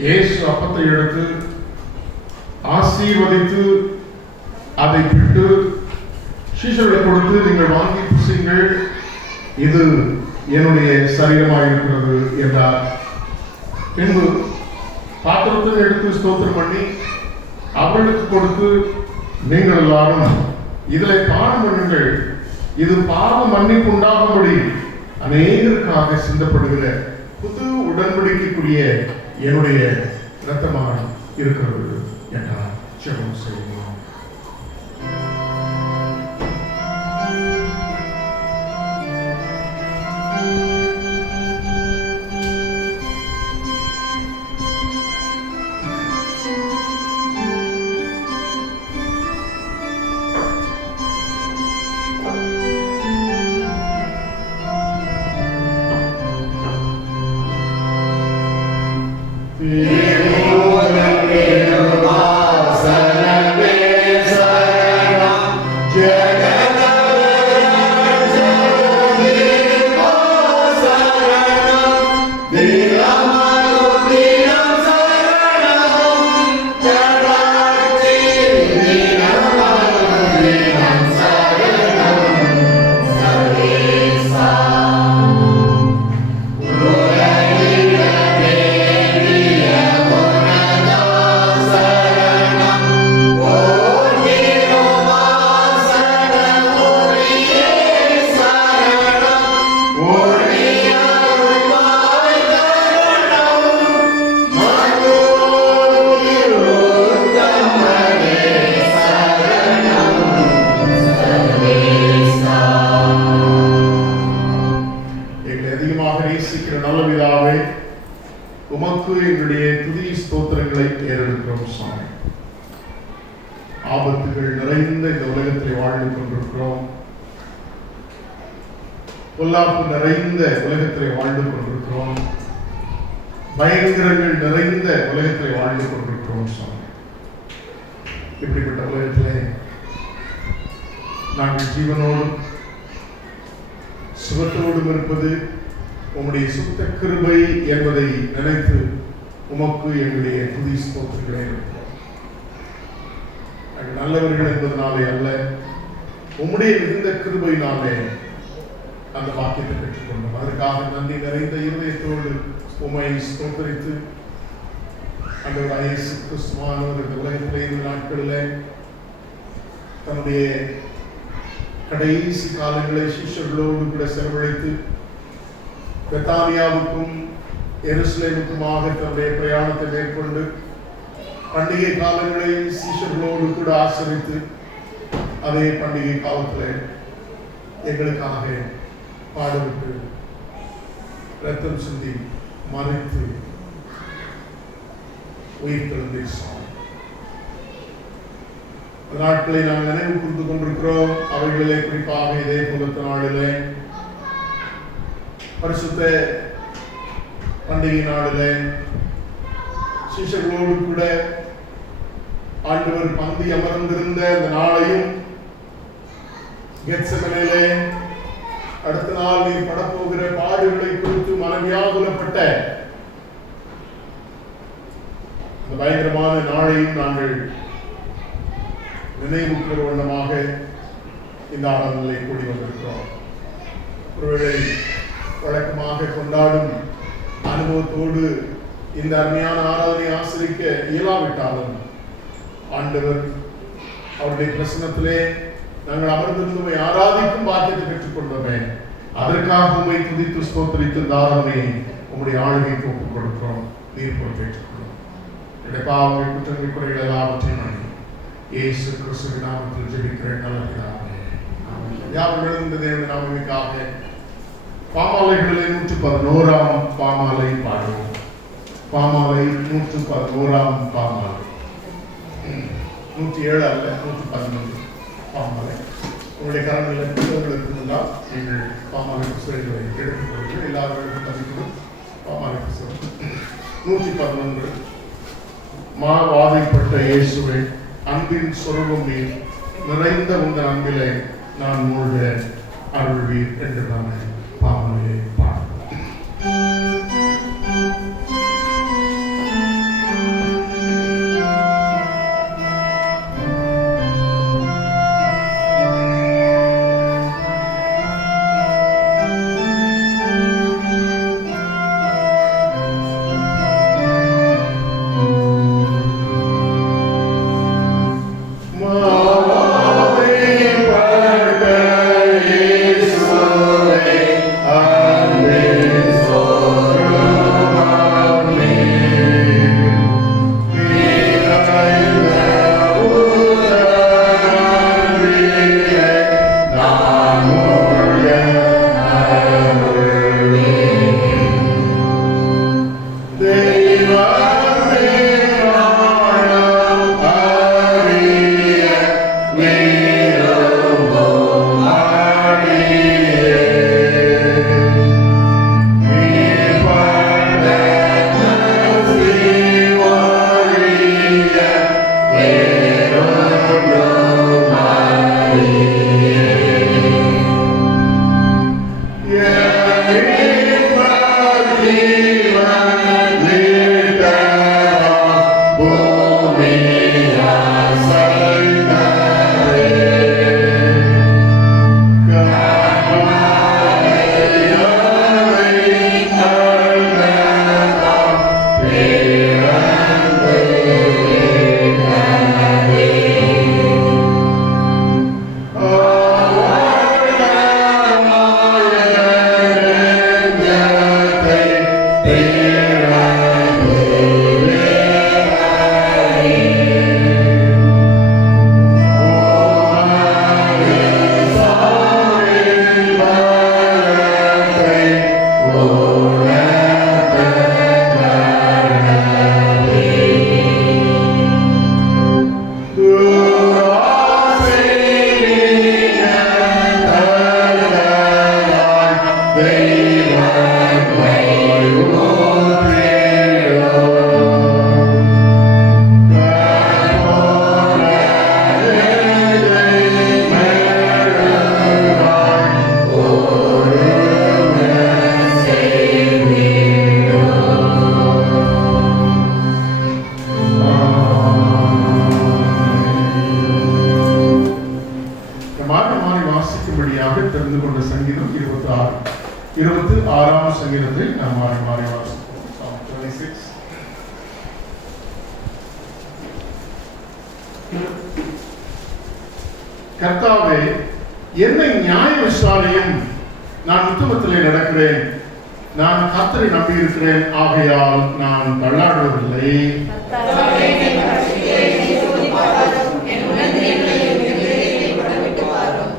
இயேசு அப்பத்தை எடுத்து ஆசீர்வதித்து அதை பிட்டு சீஷர்களுக்கு கொடுத்து, நீங்கள் வாங்கி புசியுங்கள், இது என்னுடைய சரீரமாக இருக்கிறது என்றார். பின்பு பாத்திரத்தை எடுத்து ஸ்தோத்திரம் பண்ணி அவர்களுக்கு கொடுத்து, நீங்கள் எல்லாரும் இதில் பானம் பண்ணுங்கள், இது பாவ மன்னிப்பு உண்டாகும்படி அநேகருக்காக சிந்தப்படுகிற புது உடன்படிக்கைக்குரிய என்னுடைய இரத்தமாக இருக்கிறது என்றார். ஜெபம் செய்வோம். ஆபத்துகள் நிறைந்த இந்த உலகத்தில் வாழ்ந்து கொண்டிருக்கிறோம். பொல்லாப்பு நிறைந்த உலகத்தில் வாழ்ந்து கொண்டிருக்கிறோம். பயங்கரங்கள் நிறைந்த உலகத்தில் வாழ்ந்து கொண்டிருக்கிறோம். இப்படிப்பட்ட உலகத்திலே நாங்கள் ஜீவனோடும் சுகத்தோடும் இருப்பது உம்முடைய சுத்த கிருபை என்பதை நினைத்து உமக்கு எங்களுடைய துதி ஸ்தோத்திரங்களை இருக்கிறோம். நல்லவர்கள் என்பதனாலே அல்ல, உம்முடைய மிகுந்த கிருபையினாலே அந்த வாக்கியத்தை பெற்றுக்கொண்டோம். அதற்காக நன்றி நிறைந்த இருதயத்தோடு உம்மை ஸ்தோத்திரித்து, ஆண்டவராகிய இயேசு கிறிஸ்துவானவர் இந்த உலகத்திலே இந்த நாட்களில் தன்னுடைய கடைசி காலங்களை சிஷ்யர்களோடு கூட செலவழித்து பெத்தானியாவுக்கும் எருசலேமுக்குமாக தன்னுடைய பிரயாணத்தை மேற்கொண்டு பண்டிகை காலங்களை சீஷர்களோடு கூட ஆசிரித்து அதே பண்டிகை காலத்தில் எங்களுக்காக பாடுவிட்டு ரத்தம் சிந்தி மறைத்து உயிர் தெழுந்த நாட்களை நாங்கள் நினைவு கூர்ந்து கொண்டிருக்கிறோம். அவைகளிலே குறிப்பாக இதே புலத்த நாளிலே பரிசுத்த பண்டிகை நாளிலே சிஷ்யர்களோடு கூட ஆண்டவர் பந்தி அமர்ந்திருந்த அந்த நாளையும், கெத்செமனேலே அடுத்த நாள் நீ படப்போகிற பாடுகளை குறித்து மனவியாகுலப்பட்ட அந்த பயங்கரமான நாளையும் நாங்கள் நினைவுக்கிற வண்ணமாக இந்த ஆராதனை கூடி வந்திருக்கிறோம். ஒருவேளை வழக்கமாக கொண்டாடும் அனுபவத்தோடு இந்த அருமையான ஆராதனை ஆசிரிக்க இயலாவிட்டாலும் ஆண்டவர் அவருடைய பிரசனத்திலே நாங்கள் அமர்ந்திருந்தோமை ஆராதிக்கும் பாக்கியத்தை பெற்றுக் கொண்டோமே, அதற்காக உண்மை துதித்து ஸ்தோத்திரித்து இந்த ஆராதனையை உங்களுடைய ஆளுகைக்கு ஒப்புக் கொடுக்கிறோம். நீர் பொறுப்பேற்றுக் கொள்ளும். என்னுடைய பாவங்கள் குற்றங்கள் குறைகள் எல்லாவற்றையும் நான் இயேசு கிறிஸ்துவின் நாமத்தில் ஜெபிக்கிறேன். நல்ல பிதாவே, யாவர்களும் இந்த தேவ நாமத்திற்காக பாமாலைகளிலே 111ஆம் பாமாலை பாடுவோம். பாமாலை 111ஆம் பாமாலை, 107 அல்ல 111 பாமாலை. உங்களுடைய கரங்களில் புத்தகங்களுக்கு இருந்தால் நீங்கள் பாமாலை புத்தகங்களை எடுத்துக்கொண்டு எல்லாருக்கும் பதிக்கணும். பாமாலை புத்தகம் 111. மாவாதைப்பட்ட இயேசுவை அன்பின் சொருபம் நீர் நிறைந்த உங்கள் அன்பிலே நான் மூழ்க அருள்வீர் என்று நான் பாவனையை பாடுகிறேன். நாம் மாறி மாறி வாசிப்போம். Psalm 26. கர்த்தாவே, என்னை நியாய விசாரியும், நான் உத்தமத்திலே நடக்கிறேன். நான் கர்த்தரை நம்பியிருக்கிறேன், ஆகையால் நான் தள்ளாடுவதில்லை.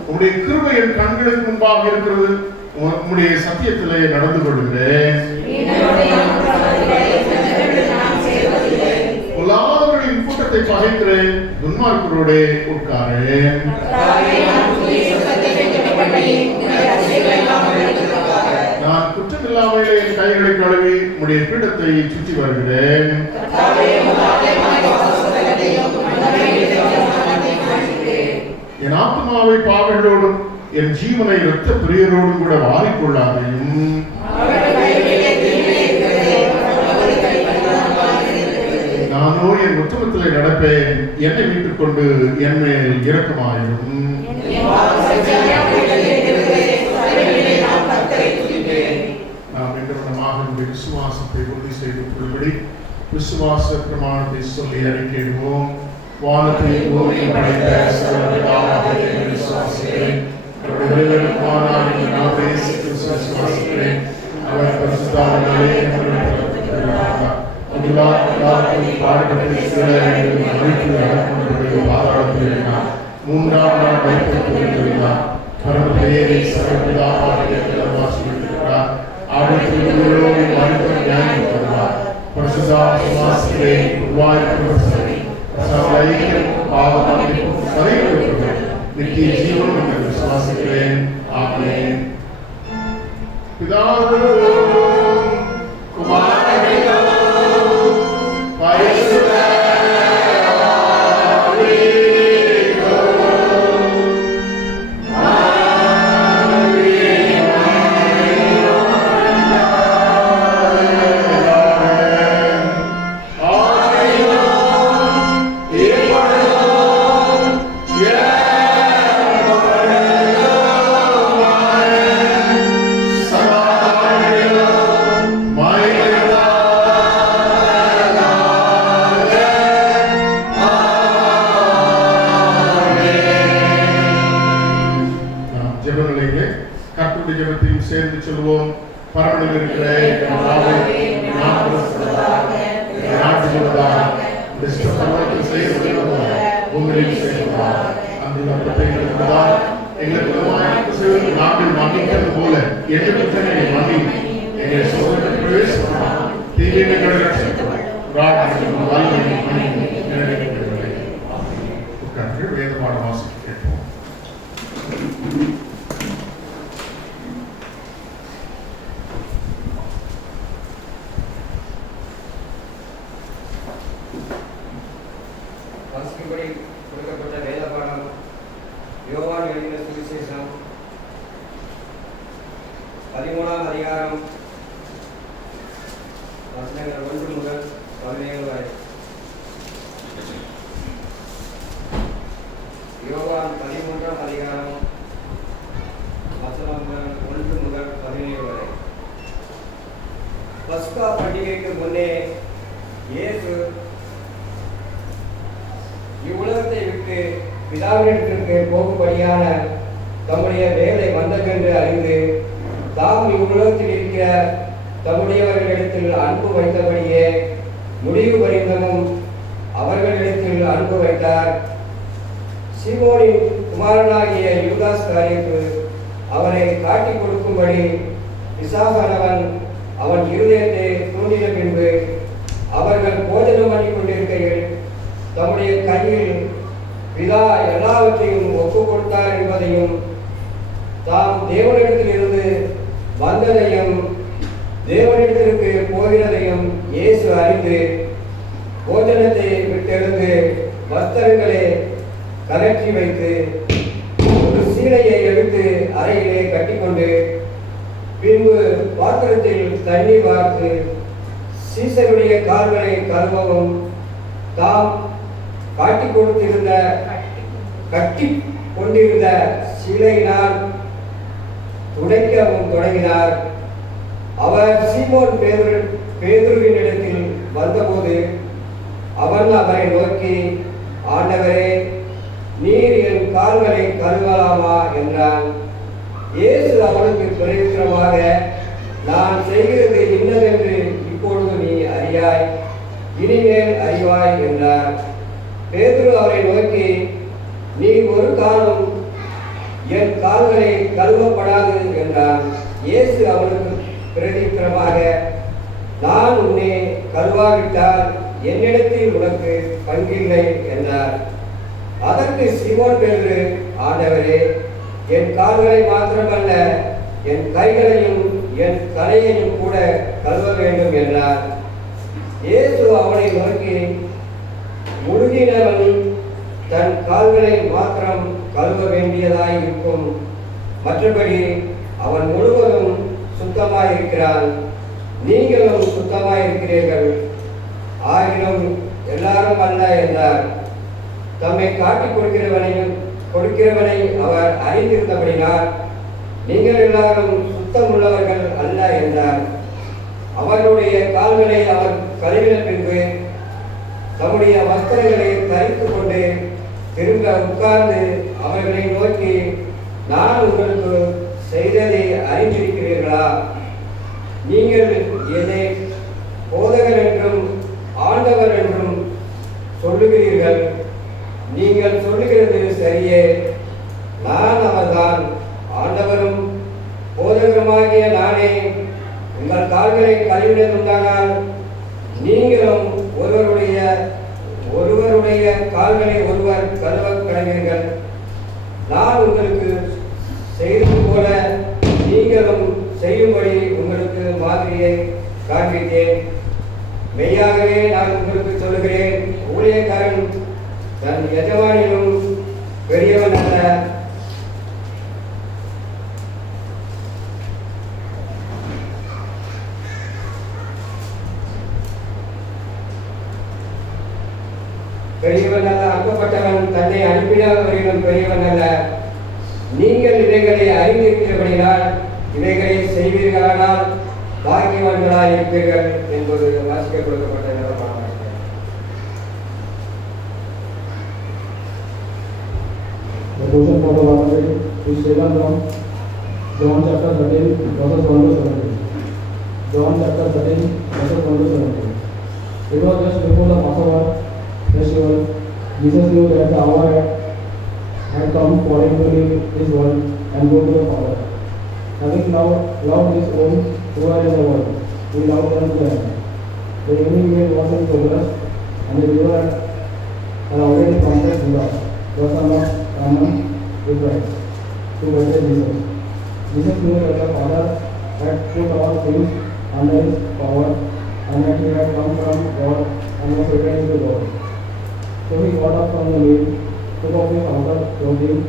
உம்முடைய கிருபை என் கண்களுக்கு முன்பாக இருக்கிறது. உம்முடைய சத்தியத்திலே நடந்து கொள்கிறேன். பொல்லாதவர்களின் கூட்டத்தை பகைக்கிறேன், துன்மார்க்கரோடே உட்காரேன். நான் குற்றமில்லாமலே என் கைகளை கழுவி உம்முடைய பீடத்தை சுற்றி வருகிறேன். என் ஆத்மாவை பாவங்களோடும் என் ஜீவனை இரத்த பிரியரோடும் கூட வாரிக்கொள்ளாதையும். நானோ என் உத்தமத்திலே நடப்பேன், என்னை மீட்டுக் கொண்டு என் மேல் இரக்கமாயிரும். நாம் இன்று நம்முடைய விசுவாசத்தை உறுதி செய்து கொள்ளும்படி விசுவாச பிரமாணத்தை சொல்லி அறிக்கையிடுவோம். வானத்தையும் பூமியையும் படைத்த சர்வபிதாவாகிய விசுவாசிக்கிறேன். அவருடைய ஒரேபேறான நாமத்தை விசுவாசிக்கிறேன். அவர் பரிசுத்தவான்களே மூன்றாம் நாள் வைத்திருக்கிறார். பரமபேரை சர்வபிதாவாகிய வாசிக்கிறார். அவர்களுடைய மனிதன் ஞானம் தருவார். பரிசுத்த விசுவாசிக்கிறே நித்திய ஜீவன் என்று விசுவாசிக்கிறேன். ஆமென். பிதாவிற்கும் குமாரனுக்கும் பரிசுத்த சேர்ந்து சொல்வோம். பரமனில் இருக்கிற உங்களில் செய்வதால் எங்களுக்கு நாங்கள் மன்னிக்கிறது போல எங்களுக்கு மன்னி எங்களை சோதனை பிரவேசம் தீவிரங்களை வேதமான வாசிக்க கேட்போம். கொடுக்கப்பட்ட வேத பாடம் யோவான் எழுதின சுவிசேஷம் 13ஆம் அதிகாரம் வசனங்கள் 1 முதல் 17 வரை. யோவான் 13ஆம் அதிகாரம் வசனங்கள் 1 முதல் 17 வரை. பஸ்கா பண்டிகைக்கு முன்னே இயேசு இவ்வுலகத்தை விட்டு பிதாவினிடத்திற்கு போகும்படியான தம்முடைய வேலை வந்ததென்று அறிந்து தாம் இவ்வுலகத்தில் இருக்கிற தம்முடையவர்களிடத்தில் அன்பு வைத்தபடியே முடிவு பரிந்தமும் அவர்களிடத்தில் அன்பு வைத்தார். சீமோனின் குமாரனாகிய யூதாஸ் காரியத்து அவரை காட்டிக் கொடுக்கும்படி பிசாசானவன் அவன் இருதயத்தை தூண்டின பின்பு அவர்கள் போஜனம் பண்ணி கொண்டிருக்கையில் தம்முடைய கையில் பிதா எல்லாவற்றையும் ஒப்புக் கொடுத்தார் என்பதையும் தாம் தேவனிடத்தில் இருந்து வந்ததையும் தேவனிடத்திற்கு போகிறதையும் இயேசு அறிந்து போஜனத்தை விட்டெழுந்து வஸ்திரங்களை கலற்றி வைத்து ஒரு சீலையை எடுத்து அறையிலே கட்டிக்கொண்டு பின்பு பாத்திரத்தில் தண்ணீர் வார்த்து சீசருடைய கால்களை கழுவவும் தாம் கட்டி கொண்டிருந்த சீலையினால் துடைக்கவும் தொடங்கினார். அவர் சீமோன் பேதுருவினிடத்தில் வந்தபோது அவன் அவரை நோக்கி, ஆண்டவரே, நீர் என் கால்களை கழுவலாமா என்றான். இயேசு அவனுக்கு பிரதித்திரமாக, நான் செய்கிறது இன்னதென்று இப்பொழுது நீ அறியாய், இனிமேல் அறிவாய் என்றார். பேதுரு அவரை நோக்கி, நீ ஒரு காலம் என் கால்களை கழுவப்படாது என்றான். இயேசு அவனுக்கு பிரதித்திரமாக, நான் உன்னை கழுவாவிட்டால் என்னிடத்தில் உனக்கு பங்கில்லை என்றார். அதற்கு சீமோன் பேதுரு, ஆண்டவரே, என் கால்களை மாத்திரமல்ல, என் கைகளையும் என் தலையையும் கூட கழுவ வேண்டும் என்றார். இயேசு அவனை நோக்கி, முழுகினவன் தன் கால்களை மாத்திரம் கழுவ வேண்டியதாய் இருக்கும், மற்றபடி அவன் முழுவதும் சுத்தமாயிருக்கிறான். நீங்களும் சுத்தமாயிருக்கிறீர்கள், ஆகிலும் எல்லாரும் அல்ல என்றார். தம்மை காட்டிக் கொடுக்கிறவனை அவர் அறிந்திருந்தபடினால், நீங்கள் எல்லாரும் சுத்தம் உள்ளவர்கள் அல்ல என்றார். அவர்களுடைய கால்களை அவர் கழுவின பின்பு தம்முடைய வஸ்திரங்களை தரித்து கொண்டு திரும்ப உட்கார்ந்து அவர்களை நோக்கி, நான் உங்களுக்கு செய்ததை அறிந்திருக்கிறீர்களா? நீங்கள் என்னை போதகர் என்றும் ஆண்டவர் என்றும் சொல்லுகிறீர்கள். நீங்கள் சொல்லுகிறது சரியே. நான் அவர்தான். ஆண்டவரும் போதகருமாகிய நானே உங்கள் கால்களை கழுவினதுண்டானால் நீங்களும் ஒருவருடைய கால்களை ஒருவர் கழுவ கடவீர்கள். நான் உங்களுக்கு செய்தது போல நீங்களும் செய்யும்படி உங்களுக்கு மாதிரியை காண்பித்தேன். மெய்யாகவே நான் உங்களுக்கு சொல்லுகிறேன், ஊழியக்காரன் தன் எஜமானிலும் பெரியவன் அல்ல. அனுப்பப்பட்டவன் தன்னை அனுப்பினவரிலும் பெரியவன் அல்ல. நீங்கள் இவைகளை அறிந்திருக்கிறபடினால் இவைகளை செய்வீர்களானால் பாக்கியவான்களாய் இருப்பீர்கள் என்பது வாசிக்க கொடுக்கப்பட்ட நிலமான. The portion for the Gospel is taken from John chapter 13, verses 1 to 17. John chapter 13, verses 1 to 17. It was just before the Passover festival. Jesus knew that the hour had come for him to leave this world and go to the Father. Having now loved his own who are in the world, he loved them to the end. The evening meal was in progress, and the river had already prompted Judas, the son of Simon the Christ, to betray Jesus. Jesus knew that the Father had put all things under his power, and that he had come from God and was returned to God. So he got up from the meal, took off his outer clothing,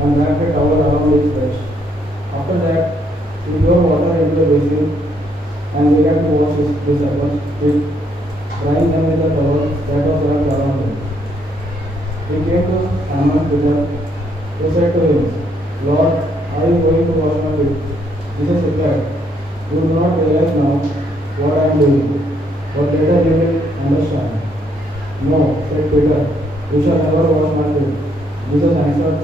and wrapped a towel around his flesh. After that, he poured water into the basin and began to wash his disciples' feet, drying them with the towel that was wrapped around him. He came to Simon Peter, who said to him, Lord, are you going to wash my feet? Jesus replied, you do not realize now what I am doing, but later you will understand. No, said Peter, you shall never wash my feet. Jesus answered,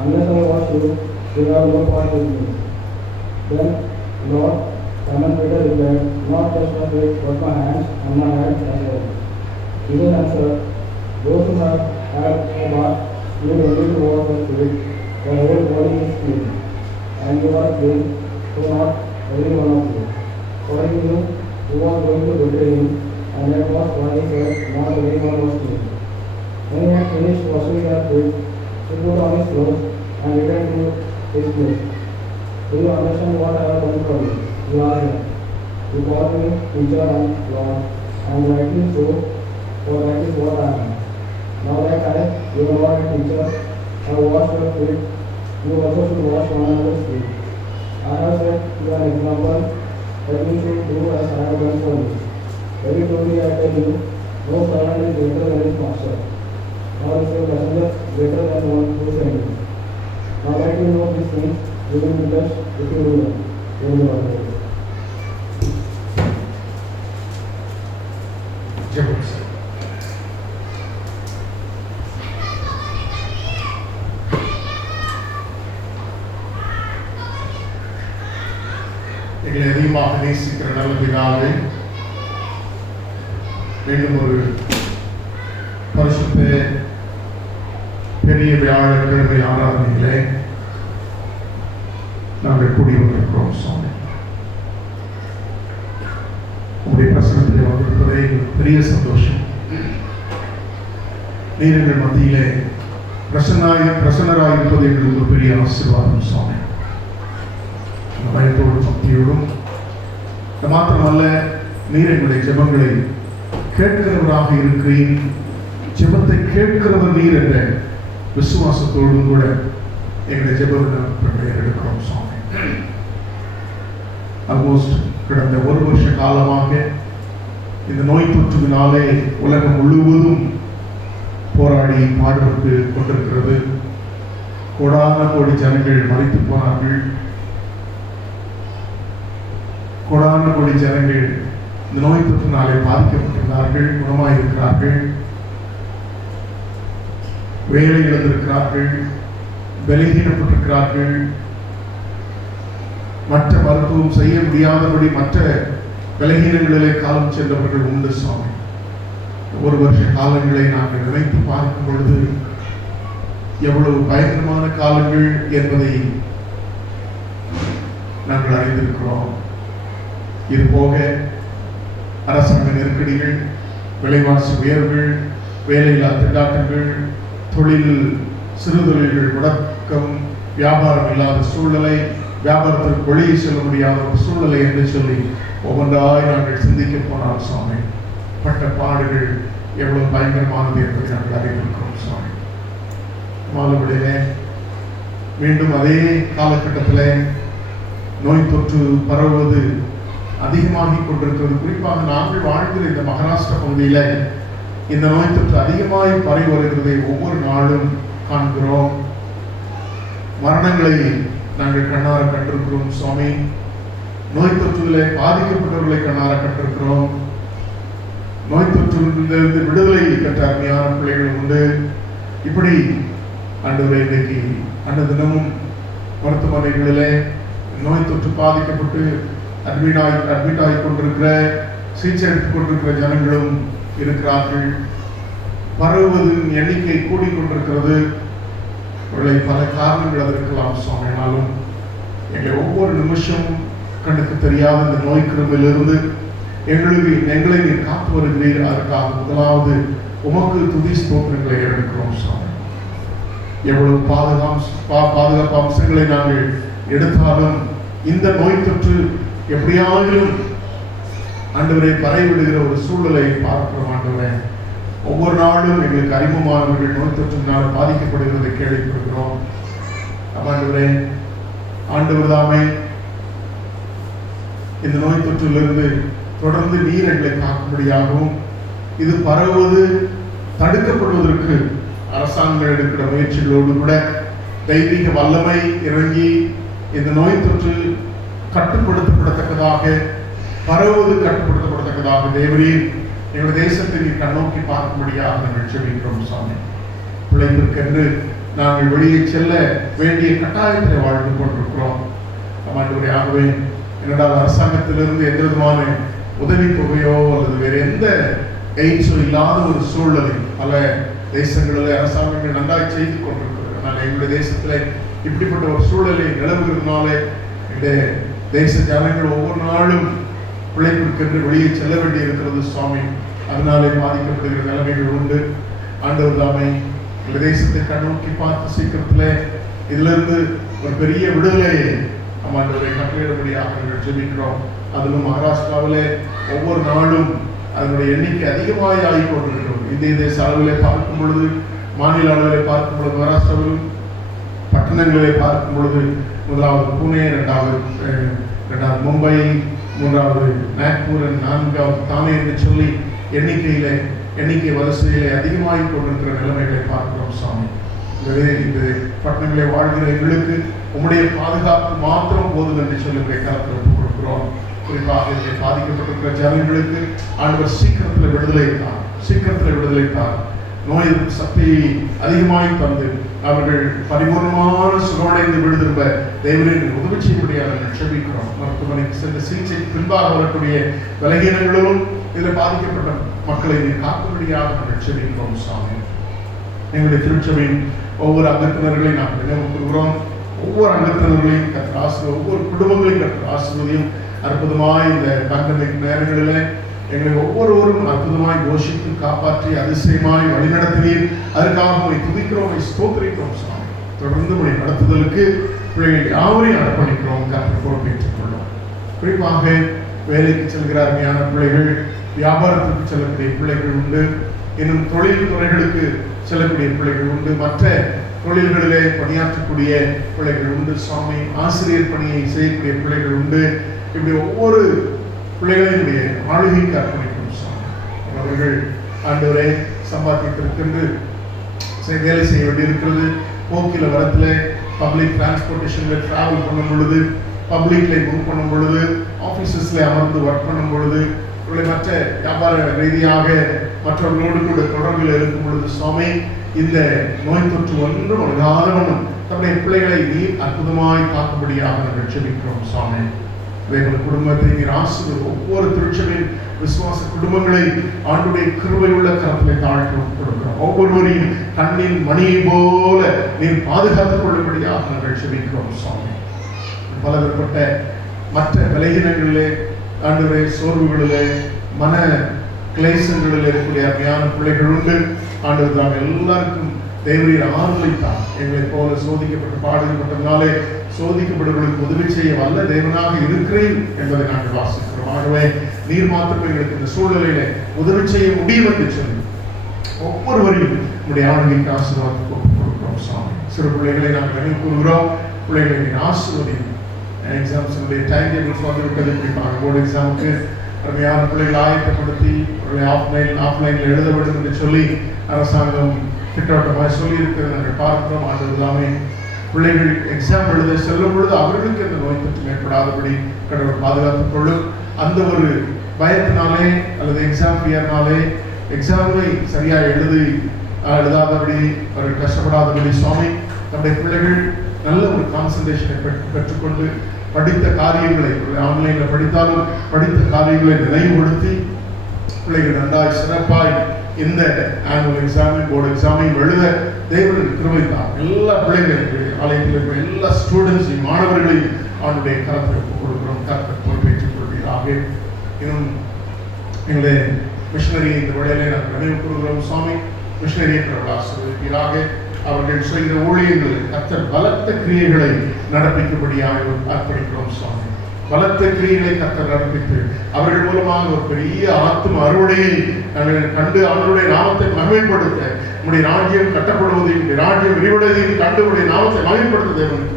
unless I wash you, you have no part with me. Then, Lord, Simon Peter replied, not just my feet, but my hands and my hands as well. Jesus answered, those who have had a bath need only to wash their feet, their whole body is clean. And you are clean, so not every one of you. For he knew who was going to betray him, and that was why he said, not everyone was clean. When he had finished washing their feet, he put on his clothes and returned to his place. Do you understand what I have done for you? He asked him. You called me teacher and Lord, and rightly so, for that is what I am. Now that I, your Lord and teacher, have washed your feet, you also should wash one another's feet. I have set you an example that you should do as I have done for you. Very truly I tell you, no servant is greater than his master, nor is a messenger greater than one who sent him. Now that you know these things, you will be blessed if you do them. ஜெபம் செய்வோம். எங்களை அதிகமாக நேசிக்கிற நல்ல பிதாவே, மீண்டும் ஒரு பரிசுத்த பெரிய வியாழக்கிழமை ஆராதனையிலே நாங்கள் கூடி வந்திருக்கிறோம் சுவாமி. உங்களுடைய பிரசனத்திலே வந்திருப்பதே எங்களுக்கு பெரிய சந்தோஷம். நீர் எங்கள் மத்தியிலே பிரசன்னராயிருப்பது எங்களுக்கு ஒரு பெரிய ஆசீர்வாதம் சுவாமி. பயத்தோடும் பக்தியோடும் மாத்திரமல்ல, நீர் எங்களுடைய ஜெபங்களை கேட்கிறவராக இருக்கிறீர், ஜெபத்தை கேட்கிறவர் நீர் என்ற விசுவாசத்தோடும் கூட எங்களுடைய ஜெபங்களை எடுக்கிறோம் சுவாமி. ஆல்மோஸ்ட் கடந்த ஒரு வருஷ காலமாக இந்த நோய் தொற்றுவினாலே உலகம் முழுவதும் போராடி பாடுபட்டு கொண்டிருக்கிறது. கோடான கோடி ஜனங்கள் மரித்து போனார்கள். கோடான கோடி ஜனங்கள் இந்த நோய் தொற்றினாலே பாதிக்கப்பட்டிருக்கிறார்கள், குணமாயிருக்கிறார்கள், வேலை இழந்திருக்கிறார்கள், பலகீனப்பட்டிருக்கிறார்கள். மற்ற மருத்துவம் செய்ய முடியாதபடி மற்ற பலகீனங்களிலே காலம் சென்றவர்கள் உண்டு சுவாமி. ஒரு வருஷ காலங்களை நாங்கள் நினைத்து பார்க்கும் பொழுது எவ்வளவு பயங்கரமான காலங்கள் என்பதை நாங்கள் அறிந்திருக்கிறோம். இது போக அரசாங்க நெருக்கடிகள், விலைவாசி உயர்வுகள், வேலையில்லா திண்டாட்டங்கள், சிறு தொழில்கள் முடக்கம், வியாபாரம் இல்லாத சூழ்நிலை, வியாபாரத்திற்கு வெளியே செல்ல முடியாத ஒரு சூழ்நிலை என்று சொல்லி ஒவ்வொன்றாய் நாங்கள் சிந்திக்க போனால் சுவாமி, பட்ட பாடுகள் எவ்வளவு பயங்கரமானது என்பதை நாங்கள் அறிந்திருக்கிறோம் சுவாமி. மாலுடைய மீண்டும் அதே காலகட்டத்தில் நோய் தொற்று பரவுவது அதிகமாகிக் கொண்டிருக்கிறது. குறிப்பாக நாங்கள் வாழ்கிற இந்த மகாராஷ்டிரா பகுதியில் இந்த நோய் தொற்று அதிகமாய் பரவி வருகிறதை ஒவ்வொரு நாளும் காண்கிறோம். மரணங்களை நாங்கள் கண்ணார கண்டிருக்கிறோம் சுவாமி. நோய் தொற்றிலே பாதிக்கப்பட்டவர்களை கண்ணார கண்டிருக்கிறோம். நோய் தொற்றிலிருந்து விடுதலை பெற்ற அருமையான பிள்ளைகள் உண்டு. இப்படி ஆண்டவரே, இன்னைக்கு அந்த தினமும் மருத்துவமனைகளிலே நோய் தொற்று பாதிக்கப்பட்டு அட்மிட் ஆகி கொண்டிருக்கிற, சிகிச்சை எடுத்துக் கொண்டிருக்கிற ஜனங்களும் இருக்கிறார்கள். பரவுவதின் எண்ணிக்கை கூடிக்கொண்டிருக்கிறது. அவர்களை பல காரணங்கள் அதற்கெல்லாம் சொன்னாலும் எங்களை ஒவ்வொரு நிமிஷமும் கண்ணுக்கு தெரியாத இந்த நோய் கிருமியிலிருந்து எங்களை நீர் காத்து வருகிறீர். அதற்காக முதலாவது உமக்கு துதி ஸ்தோத்திரங்களை எடுக்கிறோம் சுவாமி. எவ்வளவு பாதுகாப்பு அம்சங்களை நாங்கள் எடுத்தாலும் இந்த நோய் தொற்று எப்படியாகிலும் ஆண்டவரை பரவிவிடுகிற ஒரு சூழலை பார்க்கிறோம். ஆண்டவரே, ஒவ்வொரு நாளும் எங்களுக்கு அறிமுகமானவர்கள் நோய் தொற்றினால் பாதிக்கப்படுகிறதை கேள்விப்படுகிறோம். ஆண்டவரே, ஆண்டவர் தாமே இந்த நோய் தொற்றிலிருந்து தொடர்ந்து நீர் எங்களை காக்கும்படியாகவும் இது பரவுவது தடுக்கப்படுவதற்கு அரசாங்கம் எடுக்கிற முயற்சிகளோடு கூட தெய்வீக வல்லமை இறங்கி இந்த நோய் தொற்று கட்டுப்படுத்தப்படத்தக்கதாக, பரவுவது கட்டுப்படுத்தப்படத்தக்கதாக தேவரீர் எங்கள் தேசத்தை கண்ணோக்கி பார்க்கும்படியாக நாங்கள் செபிக்கிறோம் சுவாமி. பிள்ளைகளுக்கென்று நாங்கள் வெளியே செல்ல வேண்டிய கட்டாயத்தில் வாழ்ந்து கொண்டிருக்கிறோம். ஆகவே என்னடால் அரசாங்கத்திலிருந்து எந்த விதமான உதவித்தொகையோ அல்லது வேறு எந்த எய்ட்ஸோ இல்லாத ஒரு சூழ்நிலை பல தேசங்களில் அரசாங்கங்கள் நன்றாக செய்து கொண்டிருக்கிறது. ஆனால் எங்களுடைய தேசத்தில் இப்படிப்பட்ட ஒரு சூழலை நிலவுகிறதுனால இந்த தேச ஜனங்கள் ஒவ்வொரு நாளும் பிள்ளைகளுக்கென்று வெளியே செல்ல வேண்டி இருக்கிறது சுவாமி. அதனாலே பாதிக்கப்படுகிற நிலைமைகள் உண்டு. ஆண்டவர் தாமே இந்த தேசத்தை கண்ணோக்கி பார்த்து சீக்கிரத்தில் இதிலிருந்து ஒரு பெரிய விடுதலையை ஆண்டவரை கட்டளையிடும்படியாக நாங்கள் ஜெபிக்கிறோம். அதிலும் மகாராஷ்டிராவிலே ஒவ்வொரு நாளும் அதனுடைய எண்ணிக்கை அதிகமாக ஆகிக் கொண்டிருக்கிறது. இந்திய தேச அளவிலே பார்க்கும் பொழுது, மாநில அளவிலே பார்க்கும் பொழுது மகாராஷ்டிராவிலும் பட்டணங்களை பார்க்கும் பொழுது முதலாவது புனே, இரண்டாவது மும்பை, மூன்றாவது நாக்பூர், நான்காவது தானே என்று சொல்லி எண்ணிக்கை வரிசையிலே அதிகமாகிக் கொண்டிருக்கிற நிலைமைகளை பார்க்கிறோம் சுவாமி. இந்த பட்டணங்களை வாழ்கிற எங்களுக்கு உம்முடைய பாதுகாப்பு மாத்திரம் போதும் என்று சொல்லி கருத்தில் ஒப்புக் கொடுக்கிறோம். குறிப்பாக இதில் பாதிக்கப்பட்டிருக்கிற ஜனங்களுக்கு ஆண்டவர் சீக்கிரத்தில் விடுதலை தார். நோய் எதிர்ப்பு சக்தியை அதிகமாய் தந்து அவர்கள் பரிபூர்ணமான சுகமடைந்து விடுதிருப்ப தேவரின் உதவி செய்யும்படியாக செபிக்கிறோம். மருத்துவமனைக்கு சென்று சிகிச்சைக்கு பின்பாக வரக்கூடிய பலகீனங்களும் இதில் பாதிக்கப்பட்ட மக்களை காக்கும்படியாக நாங்கள் செபிக்கிறோம். சாமி, எங்களுடைய திருச்சபையின் ஒவ்வொரு அங்கத்தினர்களையும் நாங்கள் நினைவு கூறுகிறோம். ஒவ்வொரு அங்கத்தினர்களையும் கர்த்தர் ஆசீர்வதியும், ஒவ்வொரு குடும்பங்களையும் கர்த்தர் ஆசீர்வதியும். அற்புதமாய் இந்த பேண்டமிக் நேரங்களில் எங்களை ஒவ்வொருவரும் அற்புதமாய் கோஷித்து காப்பாற்றி அதிசயமாய் வழிநடத்தினீர். அதற்காக உங்களை துதிக்கிறோம், ஸ்தோத்திரிக்கிறோம். சாமி, தொடர்ந்து உங்களை நடத்துதலுக்கு பிள்ளைகள் யாவரையும் அர்ப்பணிக்கிறோம். கர்த்தர் பொறுப்பேற்றுக் கொள்ளும். குறிப்பாக வேலைக்கு செல்கிற அருமையான பிள்ளைகள், வியாபாரத்திற்கு செல்லக்கூடிய பிள்ளைகள் உண்டு, இன்னும் தொழில் துறைகளுக்கு செல்லக்கூடிய பிள்ளைகள் உண்டு, மற்ற தொழில்களிலே பணியாற்றக்கூடிய பிள்ளைகள் உண்டு. சுவாமி, ஆசிரியர் பணியை செய்யக்கூடிய பிள்ளைகள் உண்டு. இப்படி ஒவ்வொரு பிள்ளைகளினுடைய ஆளுகைக்கு அர்ப்பணிக்கும். சுவாமி, அவர்கள் ஆண்டவரை சம்பாதித்திருக்கின்ற வேலை செய்ய வேண்டியிருக்கிறது. போக்கில வரத்தில் பப்ளிக் டிரான்ஸ்போர்ட்டேஷனில் ட்ராவல் பண்ணும் பொழுது, பப்ளிக்கில் மூவ் பண்ணும் பொழுது, ஆஃபீஸஸில் அமர்ந்து ஒர்க் பண்ணும் பொழுது, மற்ற வியாபார ரீதியாக மற்றவர்களோடு கூட தொடர்பில் இருக்கும் பொழுது, சுவாமி, இந்த நோய் தொற்று ஒன்றும் அழகாதவனும் தம்முடைய பிள்ளைகளை நீர் அற்புதமாய் காக்கும்படியாக நாங்கள் செபிக்கிறோம். சுவாமி, எங்கள் குடும்பத்தை நீர் ஆசீர்வதி. ஒவ்வொரு திருச்சபையின் விசுவாச குடும்பங்களை ஆண்டுடைய கிருபையுள்ள கரத்திலே தாழ்த்தி கொடுக்கிறோம். ஒவ்வொருவரையும் கண்ணின் மணியை போல நீர் பாதுகாத்துக் கொள்ளும்படியாக நாங்கள் செபிக்கிறோம். சுவாமி, பலதரப்பட்ட மற்ற விலகினங்களிலே, ஆண்டவரே, சோர்வுகளிலே, மன கிளேசங்களில் இருக்கக்கூடிய அருமையான பிள்ளைகள் உண்டு. ஆண்டவர் தாம் எல்லாருக்கும் தேவரீர் ஆறுதலை தான். எங்களை போல சோதிக்கப்பட்டு பாடுபட்டதுனாலே சோதிக்கப்படுவர்களுக்கு உதவி செய்ய வல்ல தேவனாக இருக்கிறேன் என்பதை நாங்கள் வாசிக்கிறோம். ஆகவே நீர் மாத்திரம் எங்களுக்கு இந்த சூழ்நிலையில உதவி செய்ய முடியும் என்று சொல்லி ஒவ்வொருவரையும் நம்முடைய ஆளுகைக்கு ஆசீர்வாதம் கொடுக்கிறோம். சாமி, சிறு பிள்ளைகளை நாங்கள் நினைவு கூறுகிறோம். பிள்ளைகளை நீர் ஆசீர்வதியும். எக்ஸாம்ஸினுடைய டைம் டேபிள்ஸ் வந்துவிட்டது. குறிப்பாக போர்டு எக்ஸாமுக்கு அருமையான பிள்ளைகளை ஆயத்தப்படுத்தி ஆஃப்லைனில் எழுத வேண்டும் என்று சொல்லி அரசாங்கம் திட்டவட்டமாக சொல்லி இருக்கிறது நாங்கள் பார்க்கிறோம். ஆண்டு எல்லாமே பிள்ளைகள் எக்ஸாம் எழுத செல்லும் பொழுது அவர்களுக்கு இந்த நோய் தொற்று ஏற்படாதபடி கடவுள் பாதுகாத்துக் கொள்ளும். அந்த ஒரு பயத்தினாலே அல்லது எக்ஸாம் ஃபியர்னாலே எக்ஸாமை சரியாக எழுதாதபடி அவர்கள் கஷ்டப்படாதபடி சுவாமி, நம்முடைய பிள்ளைகள் நல்ல ஒரு கான்சன்ட்ரேஷனை பெற்றுக்கொண்டு படித்த காரியங்களை, ஆன்லைனில் படித்தாலும் படித்த காரியங்களை நினைவுபடுத்தி பிள்ளைகள் நன்றாய் சிறப்பாய் இந்த ஆனுவல் எக்ஸாமையும் போர்டு எக்ஸாமையும் எழுத தேவனுடைய கிருபை தான். எல்லா பிள்ளைகளுக்கு ஆலயத்தில் இருக்கிற எல்லா ஸ்டூடெண்ட்ஸையும் மாணவர்களையும் அவனுடைய கரத்தை கொடுக்கிறோம். கரத்தை பொறுப்பேற்றுக் கொள்வீராக. இன்னும் எங்களுடைய மிஷனரியை இந்த வழியிலே நாங்கள் நினைவு கூறுகிறோம். சுவாமி, மிஷனரியை ஆசீர்வதிப்பீராக. அவர்கள் செய்த ஊழியர்கள் கர்த்தர் பலத்த கிரியைகளை நடப்பிக்கும்படியாக அர்ப்பணிக்கிறோம். சுவாமி, பலத்த கிரியைகளை கர்த்தர் நடப்பித்து அவர்கள் மூலமாக ஒரு பெரிய ஆத்தும அறுவடையை நாங்கள் கண்டு அவர்களுடைய நாமத்தை மகிமைப்படுத்த, நம்முடைய ராஜ்யம் கட்டப்படுவதையும் ராஜ்யம் விரிவடைவதையும் கண்டு உடைய நாமத்தை மகிமைப்படுத்த தேவனுக்கு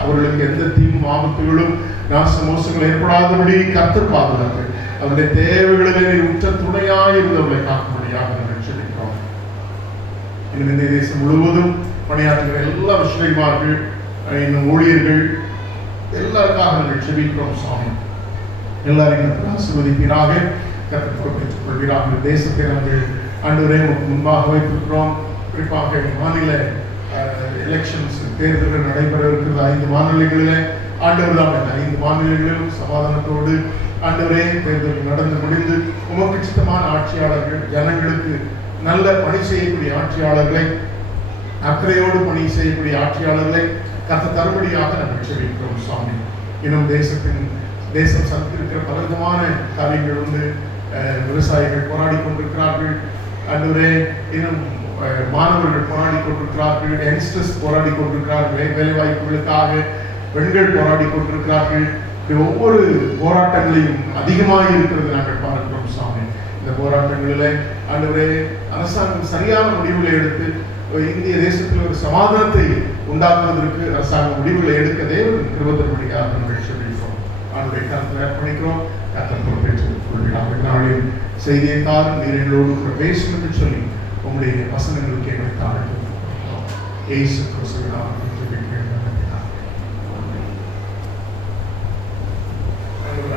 அவர்களுக்கு எந்த தீங்கும் ஆபத்துகளும் நாச மோசங்கள் ஏற்படாதபடி கர்த்தர் பாதுகாத்து அவருடைய தேவைகளிலே உற்ற துணையாய் இருந்தவர்களை காக்கும்படியாக நாங்கள் செபிக்கிறோம். இன்னும் இந்த தேசம் முழுவதும் பணியாற்றுகிற எல்லா மிஷனரிமார்கள், இன்னும் ஊழியர்கள் எல்லாருக்காக நாங்கள் செபிக்கிறோம். சுவாமி, எல்லாரையும் கர்த்தர் ஆசீர்வதிப்பீராக. கர்த்தர் பொறுப்பேற்றுக் கொள்வீராக. இந்த தேசத்தை நாங்கள் ஆண்டவரே முன்பாக வைத்திருக்கிறோம். குறிப்பாக மாநில எலெக்ஷன்ஸ் தேர்தல்கள் நடைபெற இருக்கிறது 5 மாநிலங்களில். ஆண்டவர் தான் 5 மாநிலங்களிலும் சமாதானத்தோடு ஆண்டவரே தேர்தல் நடந்து முடிந்து உமக்கு சித்தமான ஆட்சியாளர்கள், ஜனங்களுக்கு நல்ல பணி செய்யக்கூடிய ஆட்சியாளர்களை, அக்கறையோடு பணி செய்யக்கூடிய ஆட்சியாளர்களை கர்த்தர் தரும்படியாக நாங்கள் செபிக்கிறோம். சுவாமி, இன்னும் தேசம் சந்தித்திருக்கிற பலவிதமான காரியங்கள் உண்டு. விவசாயிகள் போராடி கொண்டிருக்கிறார்கள். ஆண்டவரே, இன்னும் மாணவர்கள் போராடி கொண்டிருக்கிறார்கள். யங்ஸ்டர்ஸ் போராடி கொண்டிருக்கிறார்கள். வேலை வாய்ப்புகளுக்காக பெண்கள் போராடி கொண்டிருக்கிறார்கள். ஒவ்வொரு போராட்டங்களையும் அதிகமாக இருக்கிறது நாங்கள் பார்க்கிறோம். சுவாமி, இந்த போராட்டங்களில் ஆண்டவரே அரசாங்கம் சரியான முடிவுகளை எடுத்து இந்திய தேசத்தில் ஒரு சமாதானத்தை உண்டாக்குவதற்கு அரசாங்கம் முடிவுகளை எடுக்க தேவன் கிருபையாக நாங்கள் சொல்லியிருக்கிறோம். ஆண்டுடைய கருத்தை அர்ப்பணிக்கிறோம். கர்த்தர் பொறுப்பேற்றுக் கொள்கிறார். நாளின் செய்தியை தாரும் நீர் எங்களோடு பேசும் என்று சொல்லி உங்களுடைய வசனங்களுக்கு எங்களை தாழ்த்து இயேசு கிறிஸ்துவின்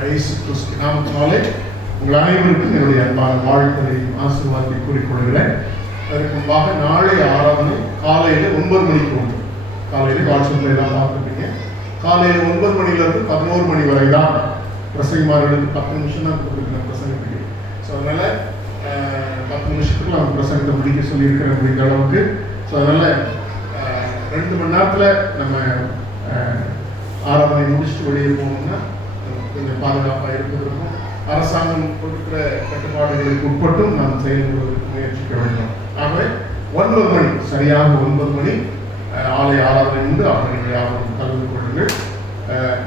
இயேசு கிறிஸ்து நாமத்தினாலே உங்கள் அனைவருக்கும் என்னுடைய அன்பான வாழ்க்கையை ஆசீர்வாதத்தை கூறிக்கொள்கிறேன். அதற்கு முன்பாக நாளை ஆராதனை காலையில் 9 மணிக்கு உண்டு. காலையில் வாட்ஸ்அப்பில் எல்லாம் பார்த்துருப்பீங்க. காலையில் 9 மணிலேருந்து 11 மணி வரை தான் பிரசங்கமார்களுக்கு 10 நிமிஷம் தான் கொடுத்துருக்கேன் பிரசங்கத்துக்கு. ஸோ அதனால் 10 நிமிஷத்துக்கு நான் பிரசங்கத்தை முடிக்க சொல்லியிருக்கிறேன் அப்படிங்கிற அளவுக்கு. ஸோ அதனால் 2 மணி நேரத்தில் நம்ம ஆராதனை முடிச்சுட்டு வெளியே போகணும்னா கொஞ்சம் பாதுகாப்பாக இருப்பதற்கும் அரசாங்கம் கொடுக்கிற கட்டுப்பாடுகளுக்கு உட்பட்டும் நாம் செயல்படுவதற்கு முயற்சிக்க வேண்டும். ஆகவே 9 மணி சரியாக 9 மணி ஆலய ஆராதனை உண்டு. அவர்கள் யாரும் கலந்து கொள்ளுங்கள்.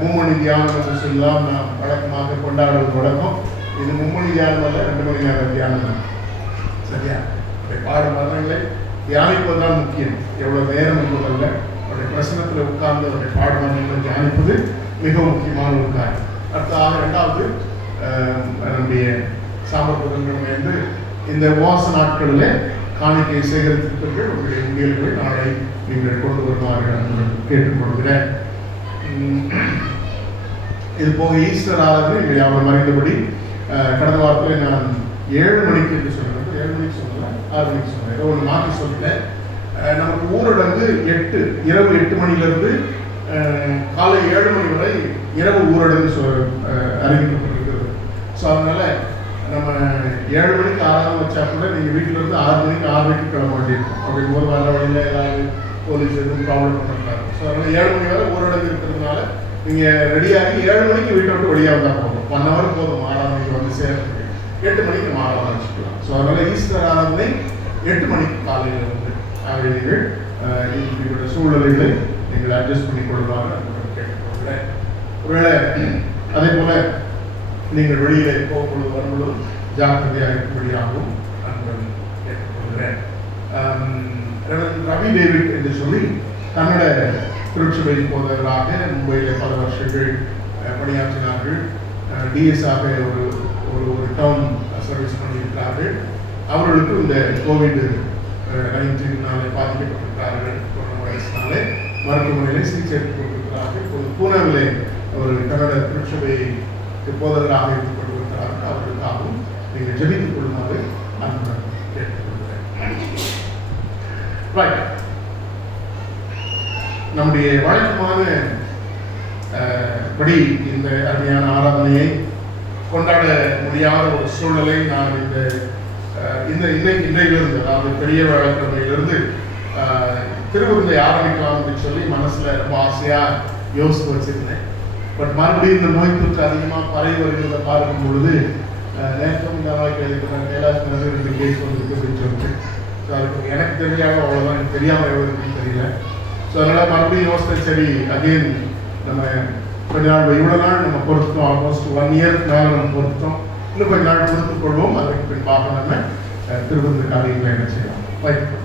மும்மணி தியானம் என்று சொல்லலாம் நாம் வழக்கமாக கொண்டாடுவது வழக்கம். இது மும்மணி தியானம் அல்ல, 2 மணி நேரம் தியானம் தான். சரியா? பாடும் மரணங்களை தியானிப்பதுதான் முக்கியம். எவ்வளவு நேரம் என்பதல்ல, அவருடைய பிரசனத்தில் உட்கார்ந்து அவருடைய பாடுமரணங்களை தியானிப்பது மிக முக்கியமான ஒரு காரியம். அடுத்ததாக 2வது நம்முடைய சாமர்த்தியங்கள் வந்து இந்த உபவாச நாட்களில் காணிக்கை சேகரித்திருப்பீர்கள். உங்களுடைய உண்டியல்களை நாளை நீங்கள் கொண்டு வருமாறு கேட்டுக்கொள்கிறேன். இது போக ஈஸ்டர் ஆராதனை நீங்கள் யாரும் அறிந்தபடி கடந்த வாரத்தில் நான் 7 மணிக்கு என்று சொன்னேன். 7 மணிக்கு சொன்னேன், 6 மணிக்கு சொன்னேன், ஏதோ ஒன்று மாற்றி சொல்லிட்டேன். நமக்கு ஊரடங்கு இரவு 8 மணிலிருந்து காலை 7 மணி வரை இரவு ஊரடங்கு அறிவிக்கப்பட்டிருக்கிறது. ஸோ அதனால நம்ம 7 மணிக்கு ஆராதனை வச்சா கூட நீங்கள் வீட்டில் இருந்து 6 மணிக்கு 6:30 கிளம்ப வேண்டியிருக்கும். அப்படிங்கும்போது வர வழியில் ஏதாவது போலீஸ் எதுவும் ப்ராப்ளம் பண்ணுறாங்க. ஸோ அதனால் 7 மணி வரை ஊரடங்கு இருக்கிறதுனால நீங்கள் ரெடியாகி 7 மணிக்கு வீட்டை விட்டு வெளியாக தான் போகணும். 1 ஹவர் போதும் ஆராதனைக்கு வந்து சேர்றதுக்கு. 8 மணிக்கு நம்ம ஆராதனை வச்சுக்கலாம். ஸோ அதனால் ஈஸ்டர் ஆராதனை 8 மணிக்கு காலையில் வந்து ஆகியவர்கள் இப்படிப்பட்ட சூழ்நிலைகளை நீங்கள் அட்ஜஸ்ட் பண்ணி கொள்வாங்க கேட்டுக்கொள்கிறேன். ஒருவேளை அதே போல நீங்கள் வெளியிலே போகும்பொழுது வரும்பொழுது ஜாக்கிரதையாக இருக்கும்படியாகவும் நான் கேட்டுக்கொள்கிறேன். ரவி டேவிட் என்று சொல்லி கன்னட திருச்சபை போதவர்களாக மும்பையில் பல வருஷங்கள் பணியாற்றினார்கள். டிஎஸ்ஆக ஒரு டவுன் சர்வீஸ் பண்ணியிருக்கிறார்கள். அவர்களுக்கு இந்த COVID-19 பாதிக்கப்பட்டிருக்கிறார்கள். கொரோனா வைரஸ்னாலே மருத்துவமனையில் சிகிச்சை எடுத்துக் கொண்டிருக்கிறார்கள். பூனாவிலே ஒரு கன்னட திருச்சபை போதவர்களாக இருந்து கொண்டிருக்கிறார்கள். அவர்களுக்காகவும் நீங்கள் ஜெபித்துக் கொள்ளுமாறு அன்புடன் கேட்டுக்கொள்கிறேன். நம்முடைய வழக்கமான படி இந்த அருமையான ஆராதனையை கொண்டாட முடியாத ஒரு சூழ்நிலை நான் இன்றையிலிருந்து, அதாவது பெரிய வியாழக்கிழமையிலிருந்து திருவிருந்தை ஆரம்பிக்கலாம் அப்படின்னு சொல்லி மனசுல ரொம்ப ஆசையா யோசித்து வச்சிருந்தேன். பட் மறுபடியும் இந்த நோய் தொற்று அதிகமாக பரவி வருகிறத பார்க்கும் பொழுது நேற்று கைலாஷ் 2 கேஸ் வந்துருக்கு அப்படின்னு சொல்லிட்டு, ஸோ அதுக்கு எனக்கு தெரியாத அவ்வளோதான், எனக்கு தெரியாமல் எவ்வளோ தெரியல. ஸோ அதனால் மறுபடியும் யோசித்தேன், சரி அகெயின் நம்ம கொஞ்ச நாள் இவ்வளோ நாள் நம்ம பொறுத்தோம், ஆல்மோஸ்ட் 1 இயர் மேலே நம்ம பொறுத்தோம், இன்னும் கொஞ்ச நாள் பொறுத்துக் கொள்வோம். அதற்கு பின்பாக நம்ம திருவிருந்த காரியங்களை என்ன செய்யலாம்.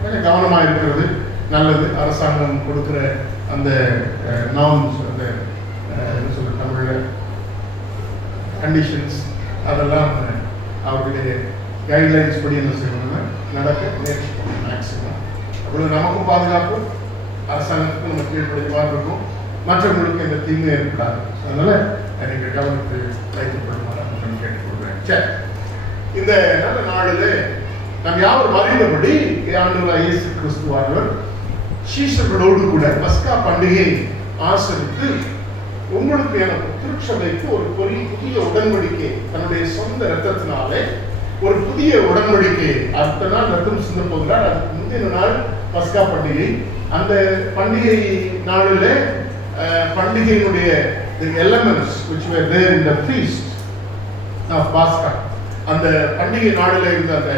கொஞ்சம் கவனமாக இருக்கிறது நல்லது. அரசாங்கம் கொடுக்குற அந்த நார்ம்ஸ், அந்த என்ன சொல்ற தமிழில் கண்டிஷன்ஸ், அதெல்லாம் அவருடைய கைட்லைன்ஸ் படி என்ன செய்யணும்னா நடக்க முயற்சி பண்ணணும் மேக்சிமம். அவ்வளோ நமக்கும் பாதுகாப்பு, அரசாங்கத்துக்கும் நம்ம கீழ்ப்படிவாக இருக்கும், மற்றவங்களுக்கு எந்த தீங்கும் ஏற்படாது. அதனால நீங்கள் கவனத்தை வைத்துக் கொள்ளுமாறு நான் கேட்டுக்கொள்கிறேன். சரி, இந்த நல்ல நாளில் நாம் யாரும் அறிந்தபடி ஆண்டவராகிய இயேசு கிறிஸ்துவானவர் சீஷர்களோடு கூட பஸ்கா பண்டிகையை ஆசரித்து உங்களுக்கு எனக்கு திருச்சபைக்கு ஒரு புதிய உடன்படிக்கை, தன்னுடைய சொந்த இரத்தத்தினாலே ஒரு புதிய உடன்படிக்கை அடுத்த நாள் ரத்தம் சிந்த போகிறார். அதுக்கு முந்தின நாள் பஸ்கா பண்டிகை. அந்த பண்டிகை நாளில் பண்டிகையினுடைய elements which were there in the feast of Pascha, அந்த பண்டிகை நாளில் இருந்த அந்த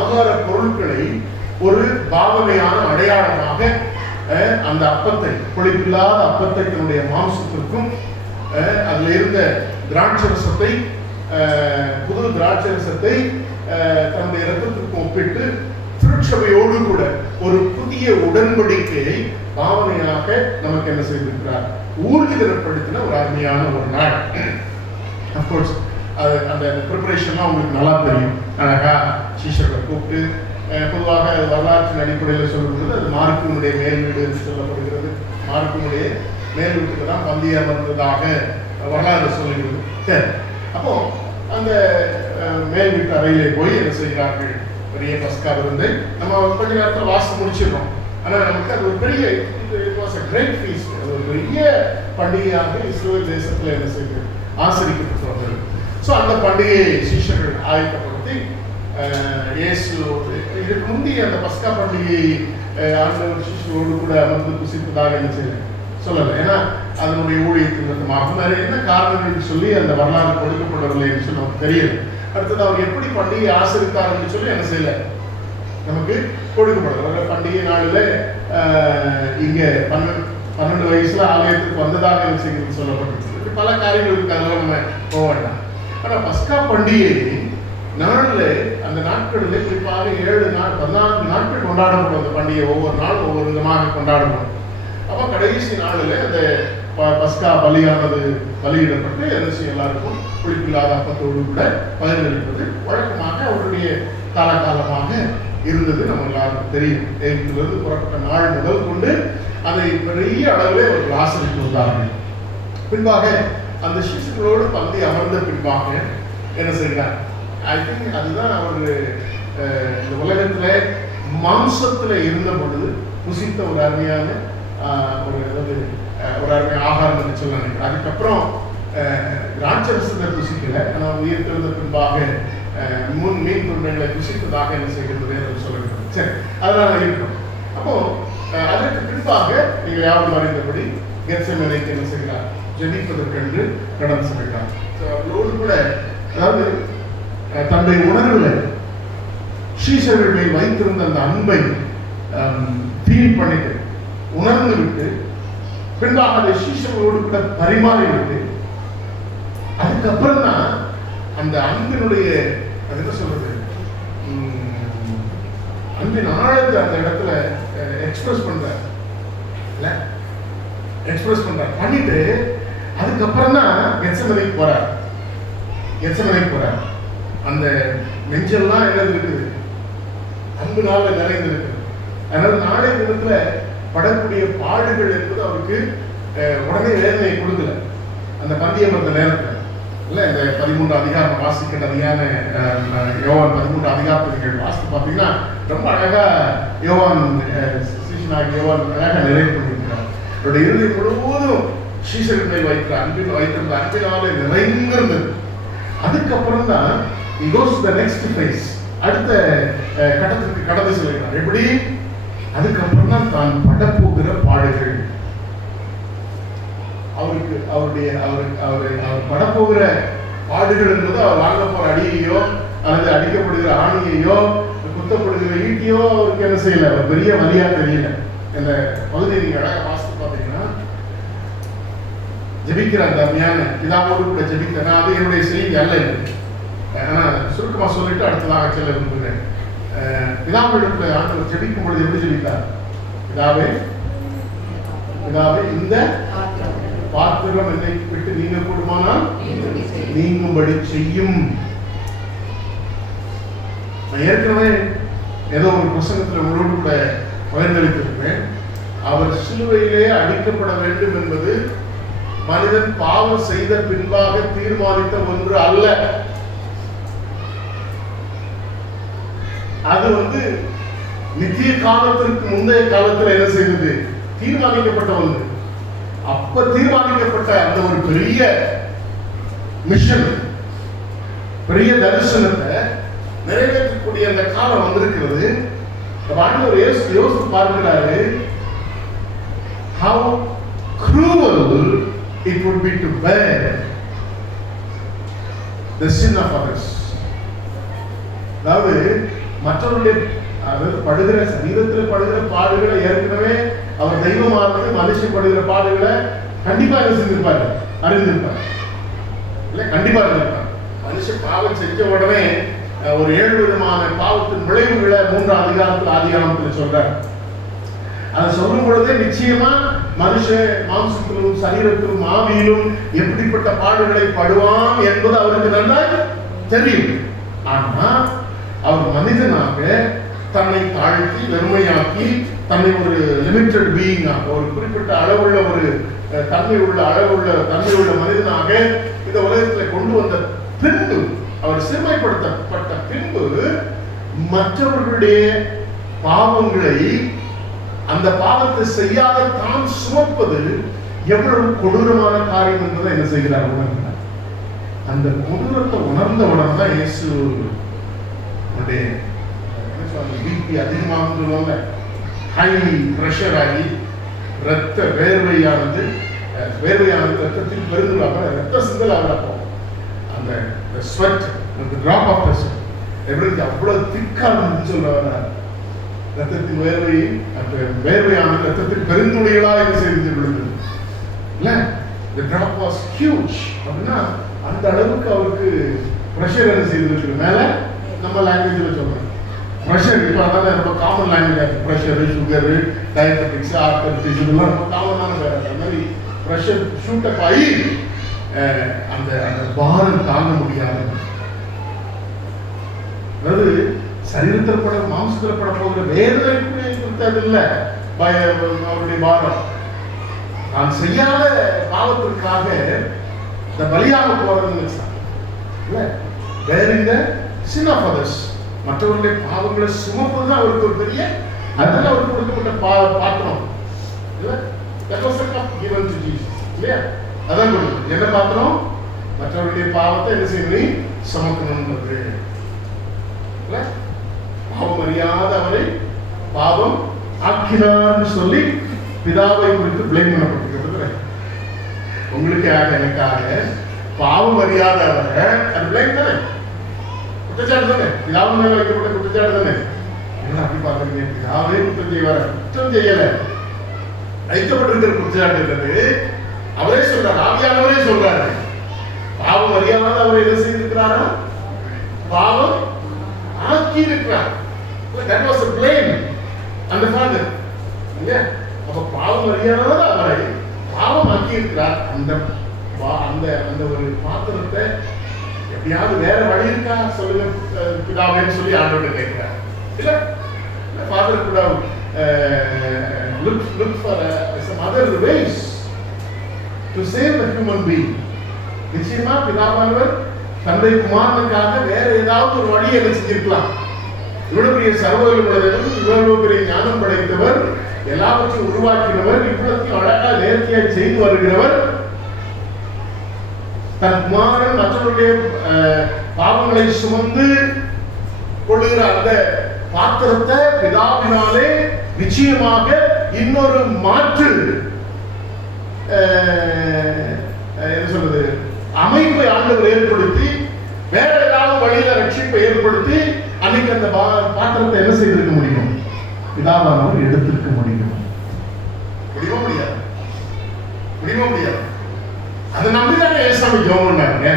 ஆகார பொருட்களை ஒரு பாவனையான அடையாளமாக அந்த அப்பத்தை, புளிப்பில்லாத அப்பத்தை தன்னுடைய மாம்சத்திற்கும் அதில் இருந்த திராட்சரசத்தை, புது திராட்சரசத்தை தன்னுடைய இரத்தத்திற்கும் ஒப்பிட்டு திருச்சபையோடு கூட ஒரு புதிய உடன்படிக்கையை பாவனையாக நமக்கு என்ன செய்திருக்கிறார், ஊர்ஜிதப்படுத்தின ஒரு அருமையான ஒரு நாள். அப்கோர்ஸ் அது அந்த ப்ரிப்பரேஷன்லாம் உங்களுக்கு நல்லா தெரியும். அழகா சீஷர்களை கூப்பிட்டு பொதுவாக வரலாற்றின் அடிப்படையில் சொல்லும்போது அது மார்க்கினுடைய மேல் வீடு என்று சொல்லப்படுகிறது. மார்க்கினுடைய மேல் வீட்டுக்கு தான் பந்தியம் வந்ததாக வரலாறு சொல்லுகிறது. சரி, அப்போ அந்த மேல் வீட்டு அறையிலே போய் என்ன செய்கிறார்கள், பெரிய பஸ்கா விருந்து. நம்ம கொஞ்ச நேரத்தில் வாசம் முடிச்சிடறோம். ஆனால் நமக்கு அது ஒரு பெரிய கிரேட் ஃபீஸ்ட், அது ஒரு பெரிய பண்டிகையாக இஸ்ரேல் தேசத்தில் என்ன செய்து ஆசரிக்கப்பட்டு வந்தது. ஸோ அந்த பண்டிகையை சீஷர்கள் ஆயத்தப்படுத்தி இயேசு இதுக்கு முந்தைய அந்த பஸ்கா பண்டிகையை ஆண்டவர் சீஷர்களோடு கூட அமர்ந்து புசிப்பதாக என்ன செய்யல சொல்லலை. ஏன்னா அதனுடைய ஊழியத்தின் விதமாக நிறைய என்ன காரணங்கள் சொல்லி அந்த வரலாறு கொடுக்கப்படவில்லை என்று சொல்லி நமக்கு தெரியுது. அடுத்தது அவர் எப்படி பண்டிகை ஆசரித்தார் என்று சொல்லி என்ன செய்யல நமக்கு கொடுக்கப்படல. பண்டிகை நாளில் இங்க 12 வயசுல ஆலயத்துக்கு வந்ததாக என்ன செய்கிறது சொல்லப்பட்டிருக்கு. பல காரியங்களுக்கு அதெல்லாம் நம்ம போக வேண்டாம். ஆனா பஸ்கா பண்டிகை நாளில் அந்த நாட்களில் குறிப்பாக 7 நாள் 14 நாட்கள் கொண்டாடப்படும். அந்த பண்டிகை ஒவ்வொரு நாள் ஒவ்வொரு விதமாக கொண்டாடப்படும். அப்போ கடைசி நாளில் அந்த பஸ்கா பலியானது பலியிடப்பட்டு என்ன செய்ய எல்லாருக்கும் புளிப்பில்லாத அப்பத்தோடு கூட பகிர்ந்தளிப்பது வழக்கமாக அவருடைய காலகாலமாக இருந்தது. நம்ம எல்லாருக்கும் தெரியும். எகிப்திலிருந்து புறப்பட்ட நாள் முதல் கொண்டு அதை பெரிய அளவில் அவர்கள் ஆசரித்து வந்தார்கள். பின்பாக அந்த சிசுகளோடு பந்தி அமர்ந்த பின்பாக என்ன செய்கிறார், ஐ திங்க் அதுதான் அவர் இந்த உலகத்துல மாம்சத்துல இருந்த பொழுது புசித்த ஒரு அருமையான ஒரு அருமை ஆகாரம் என்று சொல்ல நினைக்கிறேன். அதுக்கப்புறம் ராட்சரசத்தை புசிக்கல, ஆனால் உயிர்த்தெழுந்த பின்பாக மீன் துண்டங்களை புசித்ததாக என்ன செய்கிறது என்று சொல்லுகிறது. சரி, அதனால இருக்கணும். அப்போ அதற்கு பின்பாக நீங்கள் யாரும் அறிந்தபடி கெத்செமனேக்கு என்ன செய்கிறார், ஜெபிப்பதற்கென்று கடந்து செல்கிறார். அவர்களோடு கூட அதாவது தன்னுடைய உணர்வுல சீஷர்கள் மேல் வைத்திருந்த அந்த அன்பை ஃபீல் பண்ணிட்டு உணர்ந்து விட்டு பின்பாக அந்த சீஷர்களோடு கூட பரிமாறி விட்டு அதுக்கப்புறம் தான் அந்த அன்பினுடைய அது என்ன சொல்றது அன்பின் ஆழத்தை அந்த இடத்துல எக்ஸ்பிரஸ் பண்றார் பண்ணிட்டு அதுக்கப்புறம் தான் கெத்செமனேக்கு போறார். அந்த நெஞ்செல்லாம் என்ன இருக்குது, அன்புனால நிறைந்து இருக்குது. அதனால நாளை தினத்துல படக்கூடிய பாடுகள் என்பது அவருக்கு உடனே வேதனையை கொடுக்கல. அந்த பந்தியம் அந்த நேரத்தில் இல்லை, இந்த 13 அதிகாரம் வாசிக்கிறதான யோவான் 13 அதிகாரத்தில் வாசித்து பார்த்தீங்கன்னா ரொம்ப அழகா யோவான் சீஷனாக யோவான் அழகாக நிறைவு பண்ணியிருக்கிறார். அவருடைய இறுதி முழுவதும் சீஷர்களை வைத்திருந்த அன்பினாலே நிறைந்திருந்தது. அதுக்கப்புறம் தான் he goes to the next phase, அடுத்த கட்டத்திற்கு கடந்து செல்கிறார். எப்படி? அதுக்கப்புறம் தான் தான் படப்போகிற பாடுகள், அவர் படப்போகிற பாடுகள் என்பது அவர் வாங்க போற அடியையோ அல்லது அடிக்கப்படுகிற ஆணியையோ குத்தப்படுகிற ஈட்டியோ அவருக்கு என்ன செய்யல, ஒரு பெரிய வலியா தெரியல. இந்த பகுதியை நீங்க அழகாக வாசித்து பார்த்தீங்கன்னா ஜெபிக்கிற அந்த அருமையான பிதாவோடு கூட ஜெபிக்க, நான் அது என்னுடைய செய்தி அல்ல என்று ஆனால் சுருக்கமாக சொல்லிட்டு அடுத்ததாக செல்ல விரும்புகிறேன். பிதாவிடத்துல ஆண்டவர் ஜெபிக்கும் பொழுது எப்படி ஜெபித்தார்? பிதாவே இந்த பாத்திரம் என்னை விட்டு நீங்க கூடுமானால் நீங்கும்படி செய்யும். நான் ஏற்கனவே ஏதோ ஒரு பிரசங்கத்தில் உங்களோடு கூட பகிர்ந்தளித்திருக்கிறேன். அவர் சிலுவையிலே அடிக்கப்பட வேண்டும் என்பது மனிதன் பாவம் செய்த பின்பாக தீர்மானித்த ஒன்று அல்ல. அது நித்திய காலத்திற்கு முந்தைய காலத்தில் என்ன செய்தது, தீர்மானிக்கப்பட்ட ஒன்று. அப்ப தீர்மானிக்கப்பட்ட அந்த ஒரு பெரிய மிஷன், பெரிய தரிசனத்தை நிறைவேற்றக்கூடிய அந்த காலம் வந்திருக்கிறது. ஆண்டவர் யோசித்து பார்க்கிறாரு, how cruel it would be to bear the sin of others. அதாவது மற்றவருடைய படுகிற சரீரத்தில் படுகிற பாடுகளை ஏற்கனவே அவர் தெய்வமானது மனுஷன் படுகிற பாடுகளை கண்டிப்பா என்ன செஞ்சிருப்பாரு, அறிந்திருப்பார். இல்லை, கண்டிப்பா இருந்திருப்பார். மனுஷன் பாவம் செஞ்ச உடனே ஒரு 7 விதமான பாவத்தின் விளைவுகளை 3 அதிகாரத்தில் ஆதிகாரத்தில் சொல்றார். அதை சொல்லும் பொழுதே நிச்சயமா மனுஷ மாம்சத்திலும் சரீரத்திலும் ஆவியிலும் எப்படிப்பட்ட பாடுகளை படுவான் என்பது அவருக்கு நன்றாக தெரியும். ஆனா அவர் மனிதனாக தன்னை தாழ்த்தி வெறுமையாக்கி தன்னை ஒரு லிமிட்டட் பீயிங்காக, ஒரு குறிப்பிட்ட அளவுள்ள ஒரு தன்மை உள்ள மனிதனாக இந்த உலகத்தில் கொண்டு வந்த பின்பு, அவர் சிறுமைப்படுத்தப்பட்ட பின்பு மற்றவர்களுடைய பாவங்களை, அந்த பாவத்தை செய்யாத தான் சுமப்பது எவ்வளவு கொடூரமான காரியம் என்பதை என்ன செய்கிறார், உணர்கிறார். அந்த கொடூரத்தை உணர்ந்தவுடன் தான் இயேசு பிபி அதிகமாக சொல்லுவாங்க, ஹை பிரஷர் ஆகி ரத்த வேர்வையானது ரத்தத்தில் பெருந்துள்ளாக ரத்த சிந்தல் ஆகிறப்போ அந்த ஸ்வெட், அந்த டிராப் ஆஃப் பிரஷர் எப்படி அவ்வளவு திக்கான்னு சொல்லுவாங்க. ரத்தத்தின் வேர்வை, அந்த வேர்வையானது ரத்தத்தில் பெருந்துளைகளாக இது செய்து விழுந்தது இல்ல. the drop was huge. அப்படின்னா அந்த அளவுக்கு அவருக்கு பிரஷர் என்ன செய்திருக்கு மேல. நம்ம லாங்குவேஜில் சொல்றோம் ப்ரெஷர். இப்போ அதான் ரொம்ப common language. Pressure, sugar, diabetics, arthritis இதெல்லாம் ரொம்ப காமனான வேறு. அந்த மாதிரி ப்ரெஷர் ஷூட்டப் ஆகி அந்த அந்த பாரம் தாங்க முடியாது. அதாவது சரீரத்தில் பட மாம்சத்தில் பட போகிற வேதனை கொடுத்தது இல்லை அவருடைய பாரம். நான் செய்யாத பாவத்திற்காக இந்த பலியாக போறதுன்னு இல்லை, வேற இந்த sin of others, மற்றவர்களுடைய பாவங்களை சுமப்பது தான் அவருக்கு ஒரு பெரிய, அதனால அவருக்கு கொடுக்கப்பட்ட பாத்திரம் இல்லை. That was the cup given to Jesus. இல்லையா? அதான் கொடுக்கும் என்ன பாத்திரம், மற்றவருடைய பாவத்தை என்ன செய்யணும், சுமக்கணும்ன்றது இல்லை. பாவம் அறியாத அவரை பாவம் ஆக்கினார்னு சொல்லி பிதாவை குறித்து பிளேம் பண்ணப்பட்டிருக்கிறது. உங்களுக்காக எனக்காக பாவம் அறியாத அவரை அது பிளேம் தானே, குற்றச்சாட்டு தானே, பிதாவின் மேல வைக்கப்பட்ட குற்றச்சாட்டு தானே. என்ன அப்படி பாக்குறீங்க, பிதாவே குற்றம் செய்வார, குற்றம் செய்யல, வைக்கப்பட்டிருக்கிற குற்றச்சாட்டு இருக்கிறது. அவரே சொல்றாரு, ஆவியானவரே சொல்றாரு, பாவம் அறியாத அவர் என்ன செய்திருக்கிறாரா, பாவம் ஆக்கி இருக்கிறார். That was a blame on the father. இல்லையா? அப்ப பாவம் அறியாத அவரை பாவம் ஆக்கி இருக்கிறார். அந்த அந்த அந்த ஒரு பாத்திரத்தை எப்படியாவது வேற வழி இருக்கா சொல்லுங்க பிதாவேன்னு சொல்லி ஆண்டவர்கிட்ட கேட்கிறார். இல்ல father could have look for some other ways to save the human being. நிச்சயமா பிதாவானவர் தன்னுடைய குமாரனுக்காக வேற ஏதாவது ஒரு வழியை என்ன செஞ்சிருக்கலாம். இவ்வளவு பெரிய சர்வவல்லமை உடையவர், இவ்வளவு பெரிய ஞானம் படைத்தவர், எல்லாவற்றையும் உருவாக்கினவர், இவ்வளத்தையும் அழகா நேர்த்தியாக செய்து வருகிறவர், தன் குமாரன் மற்றவருடைய பாவங்களை சுமந்து கொள்ளுகிற அந்த பாத்திரத்தை பிதாவினாலே நிச்சயமாக இன்னொரு மாற்று என்ன சொல்றது அமைப்பை ஆண்டவர் ஏற்படுத்தி வேற ஏதாவது வழியில ரட்சிப்பை ஏற்படுத்தி அன்னைக்கு அந்த பாத்திரத்தை என்ன செய்திருக்க முடியும், பிதாவானவர் எடுத்திருக்க முடியும். முடியுமா முடியாது? முடியுமா முடியாது? அதை நம்பிதானே ஏசாமி ஜெபம் பண்ணாங்க.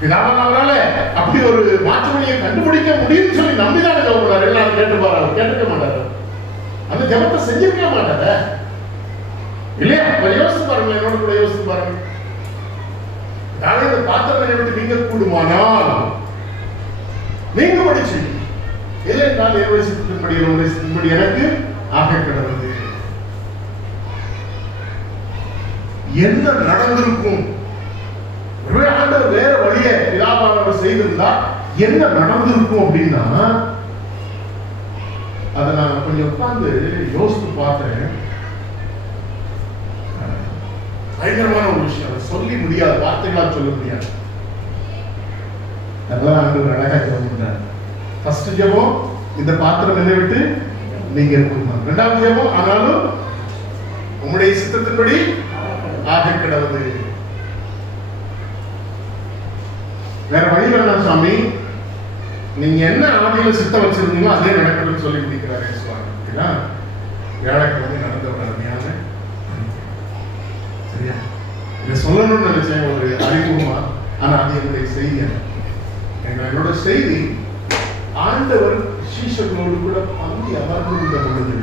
பிதாவானவரால அப்படி ஒரு மாற்று வழியை கண்டுபிடிக்க முடியும்னு சொல்லி நம்பிதானே ஜெபம் பண்ணாரு. எல்லாரும் கேட்டு பாரு, கேட்டுக்க மாட்டாரு, அந்த ஜெபத்தை செஞ்சிருக்க மாட்டாரு இல்லையா? யோசித்து பாருங்க, என்னோட கூட யோசித்து பாருங்க. இந்த பாத்திரத்தை விட்டு நீங்க கூடுமானால் நீங்க படிச்சு இல்லை என்றால் ஏற்படி எனக்கு ஆக கிடந்தது. என்ன நடந்திருக்கும்? ஆண்டவர் வேற வழியை பிதாவானவர் செய்திருந்தா என்ன நடந்திருக்கும் அப்படின்னா, அதை நான் கொஞ்சம் உட்கார்ந்து யோசித்து பார்த்தேன். பயங்கரமான ஒரு விஷயம், அதை சொல்லி முடியாது, வார்த்தைகளால் சொல்ல முடியாது. அதெல்லாம் ஆண்டவர் அழகா ஜெபம். ஃபர்ஸ்ட் ஜெபம், இந்த பாத்திரம் என்னை விட்டு நீங்க இருக்கணும். இரண்டாவது ஜெபம், ஆனாலும் உங்களுடைய சித்தத்தின்படி ஆக கிடவது. வேற வழி வேண்டாம் சாமி, நீங்க என்ன ஆதியில சித்தம் வச்சிருந்தீங்களோ அதே நடக்கணும்னு சொல்லி முடிக்கிறாரு சுவாமி. வியாழக்கிழமை நடந்த ஒரு அருமையான, சரியா? இதை சொல்லணும்னு நினைச்சேன் ஒரு அறிமுகமா, ஆனா அது என்னுடைய செய்தி. என்னோட செய்தி, ஆண்டவர் சீஷர்களோடு கூட பந்தி அமர்ந்திருந்த பொழுது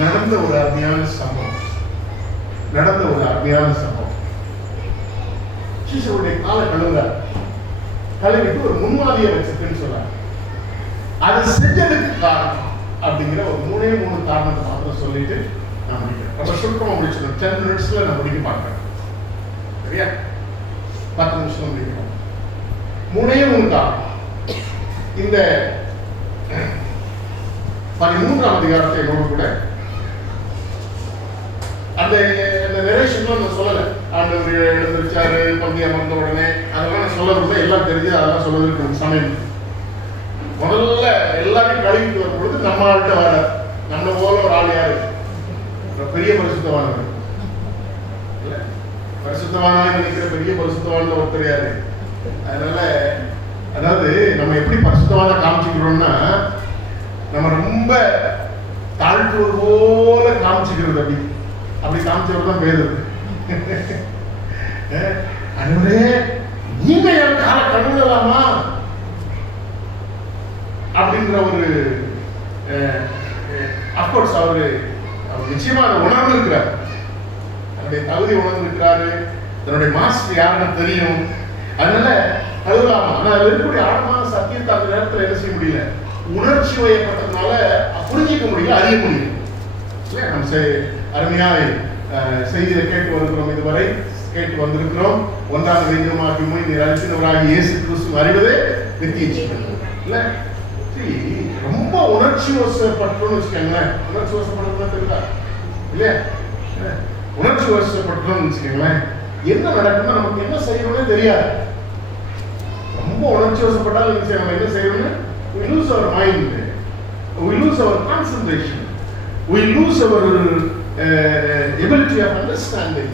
நடந்த ஒரு அருமையான சம்பவம். சீஷருடைய காலை கழுவிட்டு ஒரு முன்மாதிரியை வச்சிருக்குன்னு சொல்றாங்க. அதை செஞ்சதுக்கு காரணம் அப்படிங்கிற ஒரு 3 காரணத்தை மாத்திரம் சொல்லிட்டு நான் முடிக்கிறேன். ரொம்ப சுருக்கமா முடிச்சிடும். 10 minutesல நான் முடிக்க பார்க்கிறேன். சரியா? 10 நிமிஷம் முடிக்கிறோம். 3 தான் இந்த 13ஆம் அதிகாரத்தை என்னோடு கூட அந்த நரேஷன்ல நான் சொல்லலை. ஆண்டவர் எழுந்திருச்சாரு, பந்தி அமர்ந்த உடனே அதெல்லாம் நான் சொல்ல எல்லாம் தெரிஞ்சு அதெல்லாம் சொல்வதற்கு சமயம். முதல்ல எல்லாரையும் கழுவிட்டு வரும்பொழுது நம்ம ஆள்கிட்ட வர நம்ம போல ஒரு ஆள் யாரு? பெரிய பரிசுத்தவானவர் இல்ல, பரிசுத்தவானா நினைக்கிற பெரிய பரிசுத்தவான ஒருத்தர் யாரு? அதனால அதாவது நம்ம எப்படி பரிசுத்தவான காமிச்சுக்கிறோம்னா, நம்ம ரொம்ப தாழ்த்துவது போல காமிச்சுக்கிறது. அப்படி காமிச்சவர் தான் பேரு. அன்றுவரே நீங்க என் கால கழுவலாமா அப்படிங்கிற ஒரு அப்கோர்ஸ் அவர் நிச்சயமா அதை உணர்ந்து இருக்கிறார். தன்னுடைய தகுதி உணர்ந்து இருக்கிறாரு. தன்னுடைய மாஸ்டர் யாருன்னு தெரியும். அதனால கழுவலாமா. ஆனா அதுல இருக்கக்கூடிய ஆழமான சத்தியத்தை அந்த நேரத்தில் என்ன செய்ய முடியல, உணர்ச்சி வயப்பட்டதுனால புரிஞ்சிக்க முடியல, அறிய முடியல. இல்ல நம்ம அருமையாக செய்தியை கேட்டு வருகிறோம். இதுவரை கேட்டு வந்திருக்கிறோம். 1ஆம் வேதமாகியுமே நீர் அழைத்தவராகிய இயேசு கிறிஸ்து அறிவதே நித்திய ஜீவன். இல்ல ரொம்ப உணர்ச்சி வசப்பட்டோம்னு வச்சுக்கோங்களேன். உணர்ச்சி வசப்பட்டோம்னு தெரியுதா இல்லையா? உணர்ச்சி வசப்பட்டோம்னு வச்சுக்கோங்களேன், என்ன நடக்கும்னா நமக்கு என்ன செய்யணும்னே தெரியாது. ரொம்ப உணர்ச்சி வசப்பட்டாலும் நம்ம என்ன செய்யணும்னு we lose our mind, we lose our concentration, we lose our ability of understanding.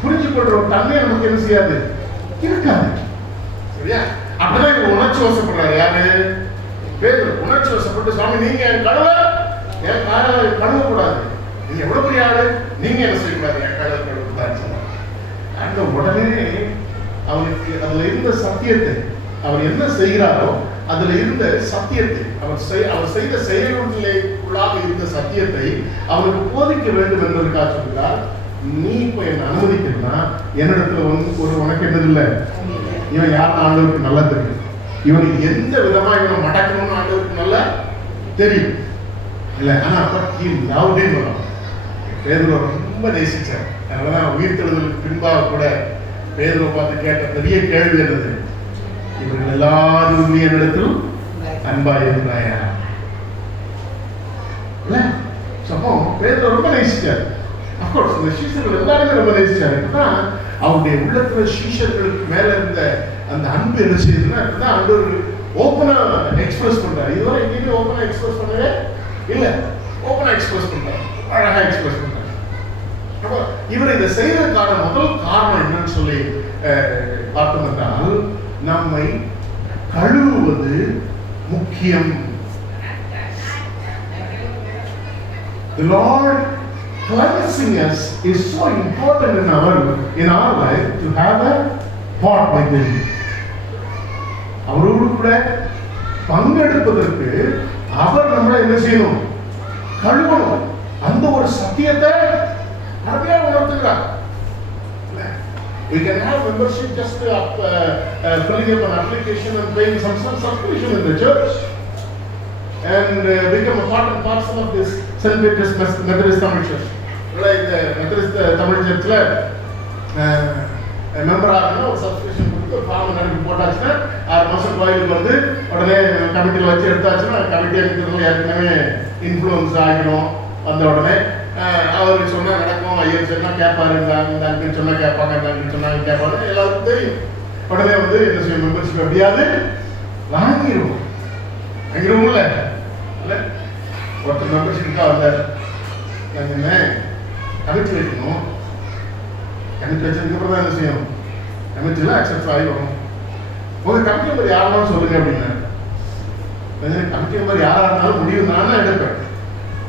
புரிஞ்சுக்கொள்ற ஒரு தன்மை நமக்கு என்ன செய்யாது, இருக்காது. சரியா? அப்படிதான் இவங்க உணர்ச்சி வசப்படுறாரு. யாரு? பேதுரு உணர்ச்சி வசப்பட்டு, சுவாமி நீங்க என் என் காலை கழுவக்கூடாது, நீங்க எவ்வளவு பெரிய ஆளு, நீங்க என்ன செய்யக்கூடாது, என் காலை கழுவக்கூடாது சொன்னார். அந்த உடனே அவருக்கு அதுல இருந்த சத்தியத்தை, அவர் என்ன செய்கிறாரோ அதுல இருந்த சத்தியத்தை, அவர் செய்த செயல்களுக்குள்ளாக இருந்த சத்தியத்தை அவருக்கு போதிக்க வேண்டும் என்பதற்காக சொல்கிறார். நீ இப்ப என்ன அனுமதிக்கிறா, என்னிடத்துல ஒரு உனக்கு என்னது இல்லை, இவன் யாருன்னு ஆண்டவருக்கு நல்லா தெரியும். இவனுக்கு எந்த விதமா இவனை மடக்கணும்னு ஆண்டவருக்கு நல்லா தெரியும். இல்ல ஆனா யாவுதேன்னு வரும். பேதுருவை ரொம்ப நேசிச்சார். அதனாலதான் உயிர்த்தெழுதலுக்கு பின்பாக கூட பேதுருவை பார்த்து கேட்ட பெரிய கேள்வி என்னது, இவர்கள் எல்லாரும் என்னிடத்தில் அன்பா இருக்கிறாயா? இல்ல சப்போ பேதுருவை ரொம்ப நேசிச்சார். அப்கோர்ஸ் இந்த சீஷர்கள் எல்லாருமே ரொம்ப நேசிச்சாரு. அவருடைய உள்ளத்துல சீஷர்களுக்கு மேல இருந்த அந்த அன்பு என்ன செய்யுதுன்னா, இப்பதான் ஆண்டவர் ஓப்பனா எக்ஸ்பிரஸ் பண்றாரு. இதுவரை எங்கேயுமே ஓப்பனா எக்ஸ்பிரஸ் பண்ணவே இல்ல, ஓப்பனா எக்ஸ்பிரஸ் பண்றாரு, அழகா எக்ஸ்பிரஸ் பண்றாரு. அப்போ இவர் இதை செய்யறதுக்கான முதல் காரணம் என்னன்னு சொல்லி பார்த்தோம் என்றால், நம்மை கழுவுவது முக்கியம். The Lord cleansing us is so important in our life to have a part with Him. அவரோடு கூட பங்கெடுப்பதற்கு அவர் நம்மளை என்ன செய்யணும், கழுவணும். அந்த ஒரு சத்தியத்தை நிறைய உணர்த்துகிறார். We can have membership just filling up an application and paying some subscription in the church and become a part and parcel of this St. Peter's Methodist Tamil Church. Like the Methodist Tamil Churchல member ஆகணும், ஒரு subscription கொடுத்து ஒரு form நடத்தி போட்டாச்சுன்னா 6 மாதம் கோயிலுக்கு வந்து உடனே கமிட்டியில் வச்சு எடுத்தாச்சுன்னா கமிட்டி இருக்கிறதுல ஏற்கனவே இன்ஃப்ளூயன்ஸ் ஆகிடும். வந்த உடனே அவர் சொன்னா நடக்கும், ஐயர் சொன்னா கேட்பாரு, இந்த அங்கிள் சொன்னா கேட்பாங்க, இந்த அங்கிள் சொன்னா கேட்பாரு, எல்லாருக்கும் தெரியும். உடனே வந்து என்ன செய்யும், மெம்பர்ஷிப் எப்படியாவது வாங்கிடுவோம். வாங்கிடுவோம்ல இல்லை, ஒருத்தர் மெம்பர்ஷிப்காக வந்தார், நாங்கள் கமிட்டி வைக்கணும், கமிட்டி வச்சதுக்கப்புறம் தான் என்ன செய்யணும், கமிட்டியில் அக்செப்ட் ஆகி வரும். உங்கள் கமிட்டி நம்பர் யாரெல்லாம் சொல்லுங்க அப்படின்னா, கமிட்டி நம்பர் யாராக இருந்தாலும் முடிவு நானும் எடுப்பேன்,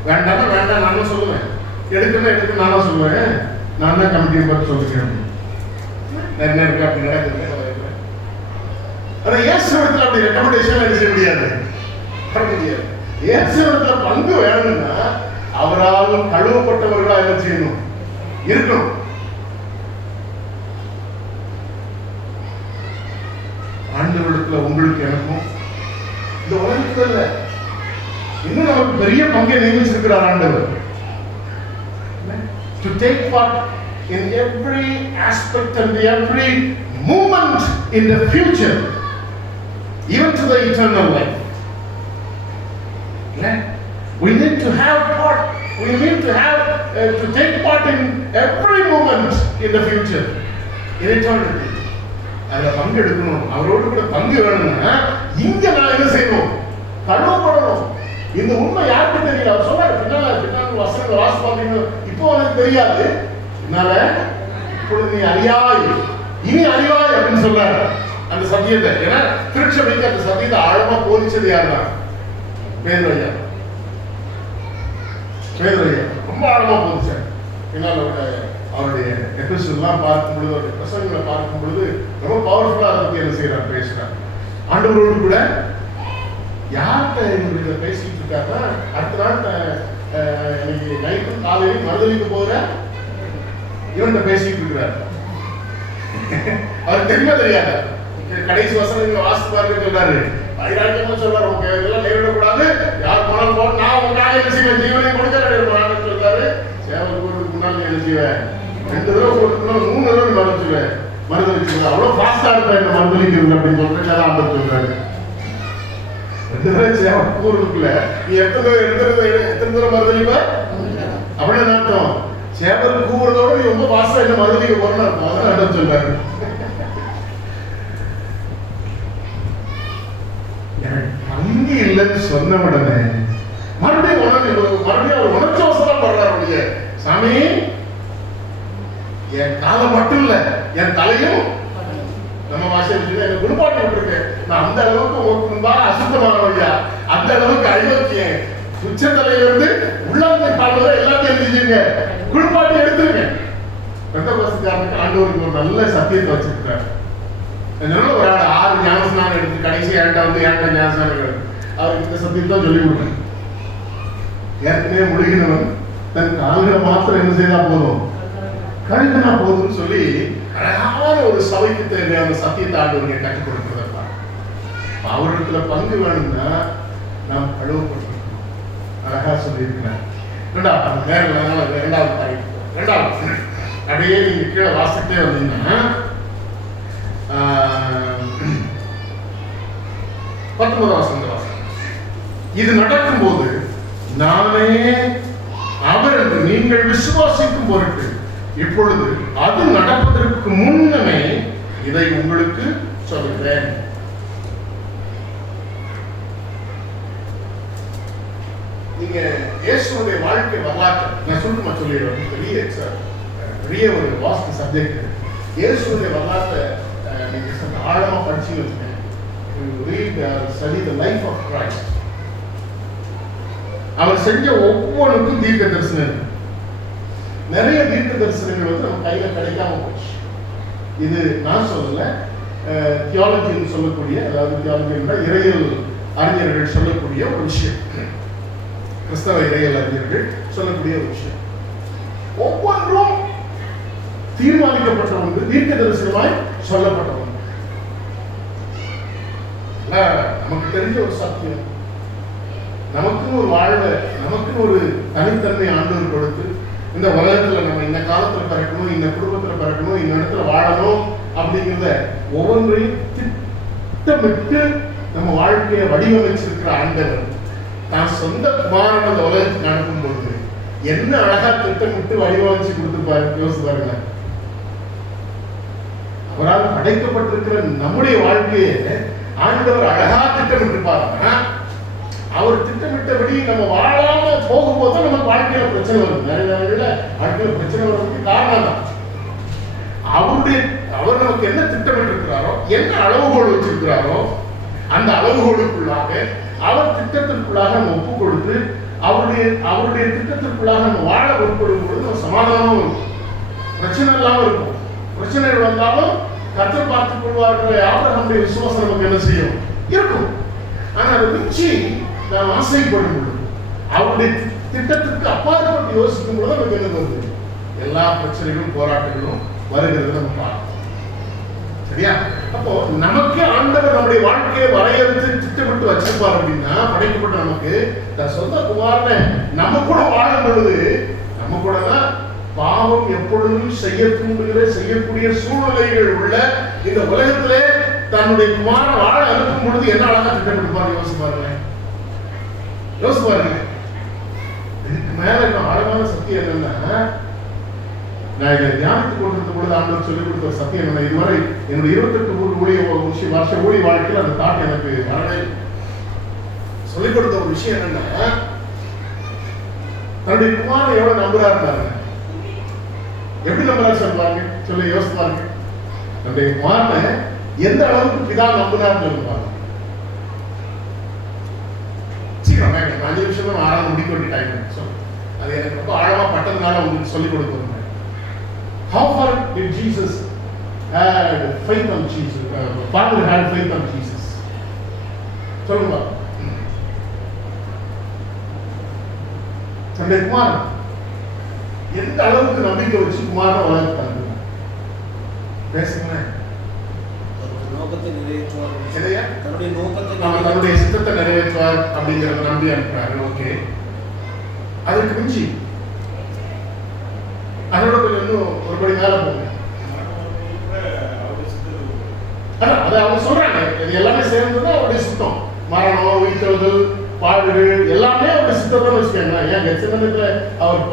வேண்டாம்னா வேண்டாம் நானும் சொல்லுவேன், எடுக்கணும் நானும் சொல்லுவேன், நான் தான் கமிட்டி நம்பர் சொல்லுகிறேன். நிறைய இருக்கு அப்படி நடக்குது. ஆனால் ஏசுவத்தில் அப்படி ரெக்கமெண்டேஷன் என்ன செய்ய முடியாது, பண்ண முடியாது. ஏசுவத்தில் பங்கு வேணும்னா அவரால் கழுவப்பட்டவர்களா என்ன செய்யணும், இருக்கணும். ஆண்டவரிடத்துல உங்களுக்கு எனக்கும் இந்த உலகத்துல இன்னும் நமக்கு பெரிய பங்கை நியமிச்சிருக்கிறார் ஆண்டவர். To take part in every aspect and every movement in the future, even to the eternal life. We need to have part. We need to have to take part in every moment in the future, in eternity. அதில் பங்கு எடுக்கணும், அவரோடு கூட பங்கு வேணும்னா இங்க நான் என்ன செய்யணும்? கழுவப்படணும். இந்த உண்மை யாருக்கு தெரியல? அவர் சொன்னார், பின்னால் வசனங்கள் வாசி பார்த்தீங்க, இப்போ எனக்கு தெரியாது, என்னால இப்பொழுது நீ அறியாய், இனி அறிவாய் அப்படின்னு சொல்றாரு அந்த சத்தியத்தை. ஏன்னா திருச்சபைக்கு அந்த சத்தியத்தை ஆழமா போதிச்சது யாருன்னா பேதுரையா. ரொம்ப ஆழமா போதிச்சார். என்னால் அவருடைய எபிசோட்லாம் பார்க்கும் பொழுது, அவருடைய பிரசங்களை பார்க்கும் பொழுது ரொம்ப பவர்ஃபுல்லா அதை பத்தி என்ன செய்யறாரு, பேசுறாரு. ஆண்டவரோடு கூட யார்கிட்ட இவங்க பேசிட்டு இருக்காருன்னா, அடுத்த நாள் இன்னைக்கு நைட்டும் காலையிலும் மறுதளிக்க போகிற இவன்கிட்ட பேசிட்டு இருக்கிறார். அவருக்கு தெரியுமா தெரியாது? கடைசி வசனங்களை வாசித்து பாருங்க சொல்றாரு, வைராக்கியமா சொல்றாரு, உங்க இதெல்லாம் நேரிடக்கூடாது, யார் போனாலும் போன, நான் உங்களுக்காக என்ன செய்வேன், ஜீவனை கொடுக்க சொல்றாரு. சேவல் போறதுக்கு முன்னால் என்ன செய்வேன், 2 தடவை கொடுக்கணும், 3 தடவை மறுத்துவேன், மறுதளிச்சுவேன், அவ்வளவு ஃபாஸ்டா இருப்பேன் இந்த மறுதளிக்கிறது அப்படின்னு சொல்லிட்டு ஆண்டவர் சொல்றாரு. 2 தடவை சேவல் கூறுக்குள்ள நீ எத்தனை தடவை மறுதளிப்ப அப்படின்னு அர்த்தம். சேவல் கூறுறதோட நீ ரொம்ப ஃபாஸ்டா என்ன மறுதளிக்க போறன்னு அர்த்தம். அதான் ஆண்டவர் சொல்றாரு. பங்கு இல்லைன்னு சொன்ன உடனே மறுபடியும் அவர் உணர்ச்சி அவசரம் படுறாரு. சாமி, என் காலம் மட்டும் இல்ல, என் தலையும் நம்ம வாசல் என்ன குணப்பாட்டி விட்டுருக்கேன். நான் அந்த அளவுக்கு அசுத்தமானவையா, அந்த அளவுக்கு அயோக்கியம், உச்ச தலையிலிருந்து உள்ளாந்த காலம் எல்லாத்தையும் செஞ்சுங்க, குணப்பாட்டி எடுத்துருக்கேன். பெந்தகோஸ்துக்காரனுக்கு ஆண்டவருக்கு ஒரு நல்ல சத்தியத்தை வச்சிருக்காரு. ஒரு 6 ஞானஸ்நானம் எடுத்து கடைசி ஏன்டா ஞானஸ்நானம் அவருக்கு இந்த சத்தியத்தை சொல்லி கொடுத்தேன். ஏற்கனவே முழுகினவன் தன் கால்களை மாத்திரம் என்ன செய்தா போதும், கழுவினா போதும்னு சொல்லி அழகான ஒரு சபைக்கு தேவையான சத்தியத்தை ஆண்டவருக்கு கற்றுக் கொடுக்கிறதா. அவரிடத்துல பங்கு வேணும்னா நாம் கழுவப்பட்டிருக்கோம். அழகா சொல்லியிருக்கிறேன். 2வது அப்படியே நீங்க கீழே வாசிட்டே வந்தீங்கன்னா 19 வசனம். இது நடக்கும்போது நானே அவர் என்று நீங்கள் விசுவாசிக்கும் பொருட்டு இப்பொழுது அது நடப்பதற்கு முன்னமே இதை உங்களுக்கு சொல்லுகிறேன். நீங்க இயேசுடைய வாழ்க்கை வரலாற்று நான் சொல்லிடுறேன். பெரிய ஒரு வாஸ்து சப்ஜெக்ட். இயேசுடைய வரலாற்றை நீங்க ஆழமா படிச்சு வச்சுக்கேன். Study the life of Christ. அவர் செஞ்ச ஒவ்வொன்றுக்கும் தீர்க்க தரிசனம். நிறைய தீர்க்க தரிசனங்கள் வந்து நம்ம கையில கிடைக்காம போச்சு. இது நான் சொல்லல, தியாலஜின்னு சொல்லக்கூடிய, அதாவது தியாலஜி என்றால் இறையியல் அறிஞர்கள் சொல்லக்கூடிய ஒரு விஷயம், கிறிஸ்தவ இறையியல் அறிஞர்கள் சொல்லக்கூடிய ஒரு விஷயம். ஒவ்வொன்றும் தீர்மானிக்கப்பட்ட ஒன்று, தீர்க்க தரிசனமாய் சொல்லப்பட்ட ஒன்று. நமக்கு தெரிஞ்ச ஒரு சத்தியம், நமக்குன்னு ஒரு வாழ்வை, நமக்குன்னு ஒரு தனித்தன்மை ஆண்டவர் கொடுத்து, இந்த உலகத்துல நம்ம இந்த காலத்துல பிறக்கணும், இந்த குடும்பத்துல பிறக்கணும், இந்த இடத்துல வாழணும் அப்படிங்கிறத ஒவ்வொன்றையும் திட்டமிட்டு நம்ம வாழ்க்கையை வடிவமைச்சிருக்கிற ஆண்டவர் தான் சொந்த குமாரன் அந்த உலகத்துக்கு நடக்கும் பொழுது என்ன அழகா திட்டமிட்டு வடிவமைச்சு கொடுத்துருப்பாரு. யோசிச்சு பாருங்க. அவரால் படைக்கப்பட்டிருக்கிற நம்முடைய வாழ்க்கையை ஆண்டவர் அழகா திட்டமிட்டிருப்பாருன்னா, அவர் திட்டமிட்டபடி நம்ம வாழாம போகும்போது நமக்கு வாழ்க்கையில பிரச்சனை வரும். நிறைய நேரங்கள்ல வாழ்க்கையில பிரச்சனை வர்றதுக்கு காரணம் தான் அவர் நமக்கு என்ன திட்டமிட்டு இருக்கிறாரோ, என்ன அளவுகோல் வச்சிருக்கிறாரோ, அந்த அளவுகோலுக்குள்ளாக அவர் திட்டத்திற்குள்ளாக நம்ம ஒப்பு கொடுத்து அவருடைய திட்டத்திற்குள்ளாக நம்ம வாழ உட்படும் பொழுது நம்ம சமாதானமும் இருக்கும், பிரச்சனை இல்லாம இருக்கும். பிரச்சனைகள் வந்தாலும் கர்த்தர் பார்த்துக் கொள்வார்கள். ஆபிரகாமுடைய விசுவாசம் நமக்கு என்ன செய்யும், இருக்கும். ஆனா அதை மிஞ்சி நாம் ஆசைப்படும் பொழுது, அவருடைய திட்டத்திற்கு அப்பாற்பட்டு யோசிக்கும் பொழுது நமக்கு என்ன வருது, எல்லா பிரச்சனைகளும் போராட்டங்களும் வருகிறது நம்ம பார்க்கணும். சரியா? அப்போ நமக்கு ஆண்டவர் நம்முடைய வாழ்க்கையை வரையறுத்து திட்டமிட்டு வச்சிருப்பார் அப்படின்னா, படைக்கப்பட்ட நமக்கு தன் சொந்த குமாரனை நம்ம கூட வாழும் பொழுது நம்ம கூட தான் பாவம் எப்பொழுதும் செய்யக்கூடிய சூழ்நிலைகள் உள்ள இந்த உலகத்திலே தன்னுடைய குமாரன் வாழ அனுப்பும் பொழுது என்ன அழகா திட்டமிட்டுப்பாரு. யோசிச்சு பாருங்களேன். இதுக்கு மேல இன்னும் ஆழமான சத்தியம் என்னன்னா, நான் இதை தியானித்துக் கொண்டிருந்த பொழுது ஆண்டவர் சொல்லிக் கொடுத்த சத்தியம் என்ன, இதுவரை என்னுடைய 28 வருஷ ஊழிய வாழ்க்கையில் அந்த தாட் எனக்கு வரவே சொல்லிக் கொடுத்த ஒரு விஷயம் என்னன்னா, தன்னுடைய குமாரன் எவ்வளவு நம்புறாரு, எப்படி நம்புறாரு சொல்லுவாங்க, சொல்லி யோசிச்சு பாருங்க. தன்னுடைய குமாரனை எந்த அளவுக்கு பிதா நம்புறாருன்னு சொல்லுவாங்க. சீக்கிரம் 5 நிமிஷம் தான் ஆழம் முடிக்க வேண்டிய டைம். அது எனக்கு ரொம்ப ஆழமா பட்டதுனால உங்களுக்கு சொல்லிக் கொடுக்குறேன். How far did Jesus had faith on Jesus? Father had faith on Jesus. சொல்லுங்க. தன்னுடைய குமாரன் எந்த அளவுக்கு நம்பிக்கை வச்சு குமாரனை வளர்த்தாங்க பேசுங்க. தன்னுடைய சித்தத்தை நிறைவேற்றுவார் அப்படிங்கிறத நம்பி அனுப்புறாரு. ஓகே, அதுக்கு மிஞ்சி அதோட கொஞ்சம் இன்னும் ஒரு படி மேல போங்க. அது அவங்க சொல்றாங்க, இது எல்லாமே சேர்ந்துதான் அவருடைய சித்தம். மரணம், உயிர்த்தெழுதல், பாடுகள் எல்லாமே அவருடைய சித்தத்தை வச்சுக்காங்க. ஏன் கெத்செமனேல அவர்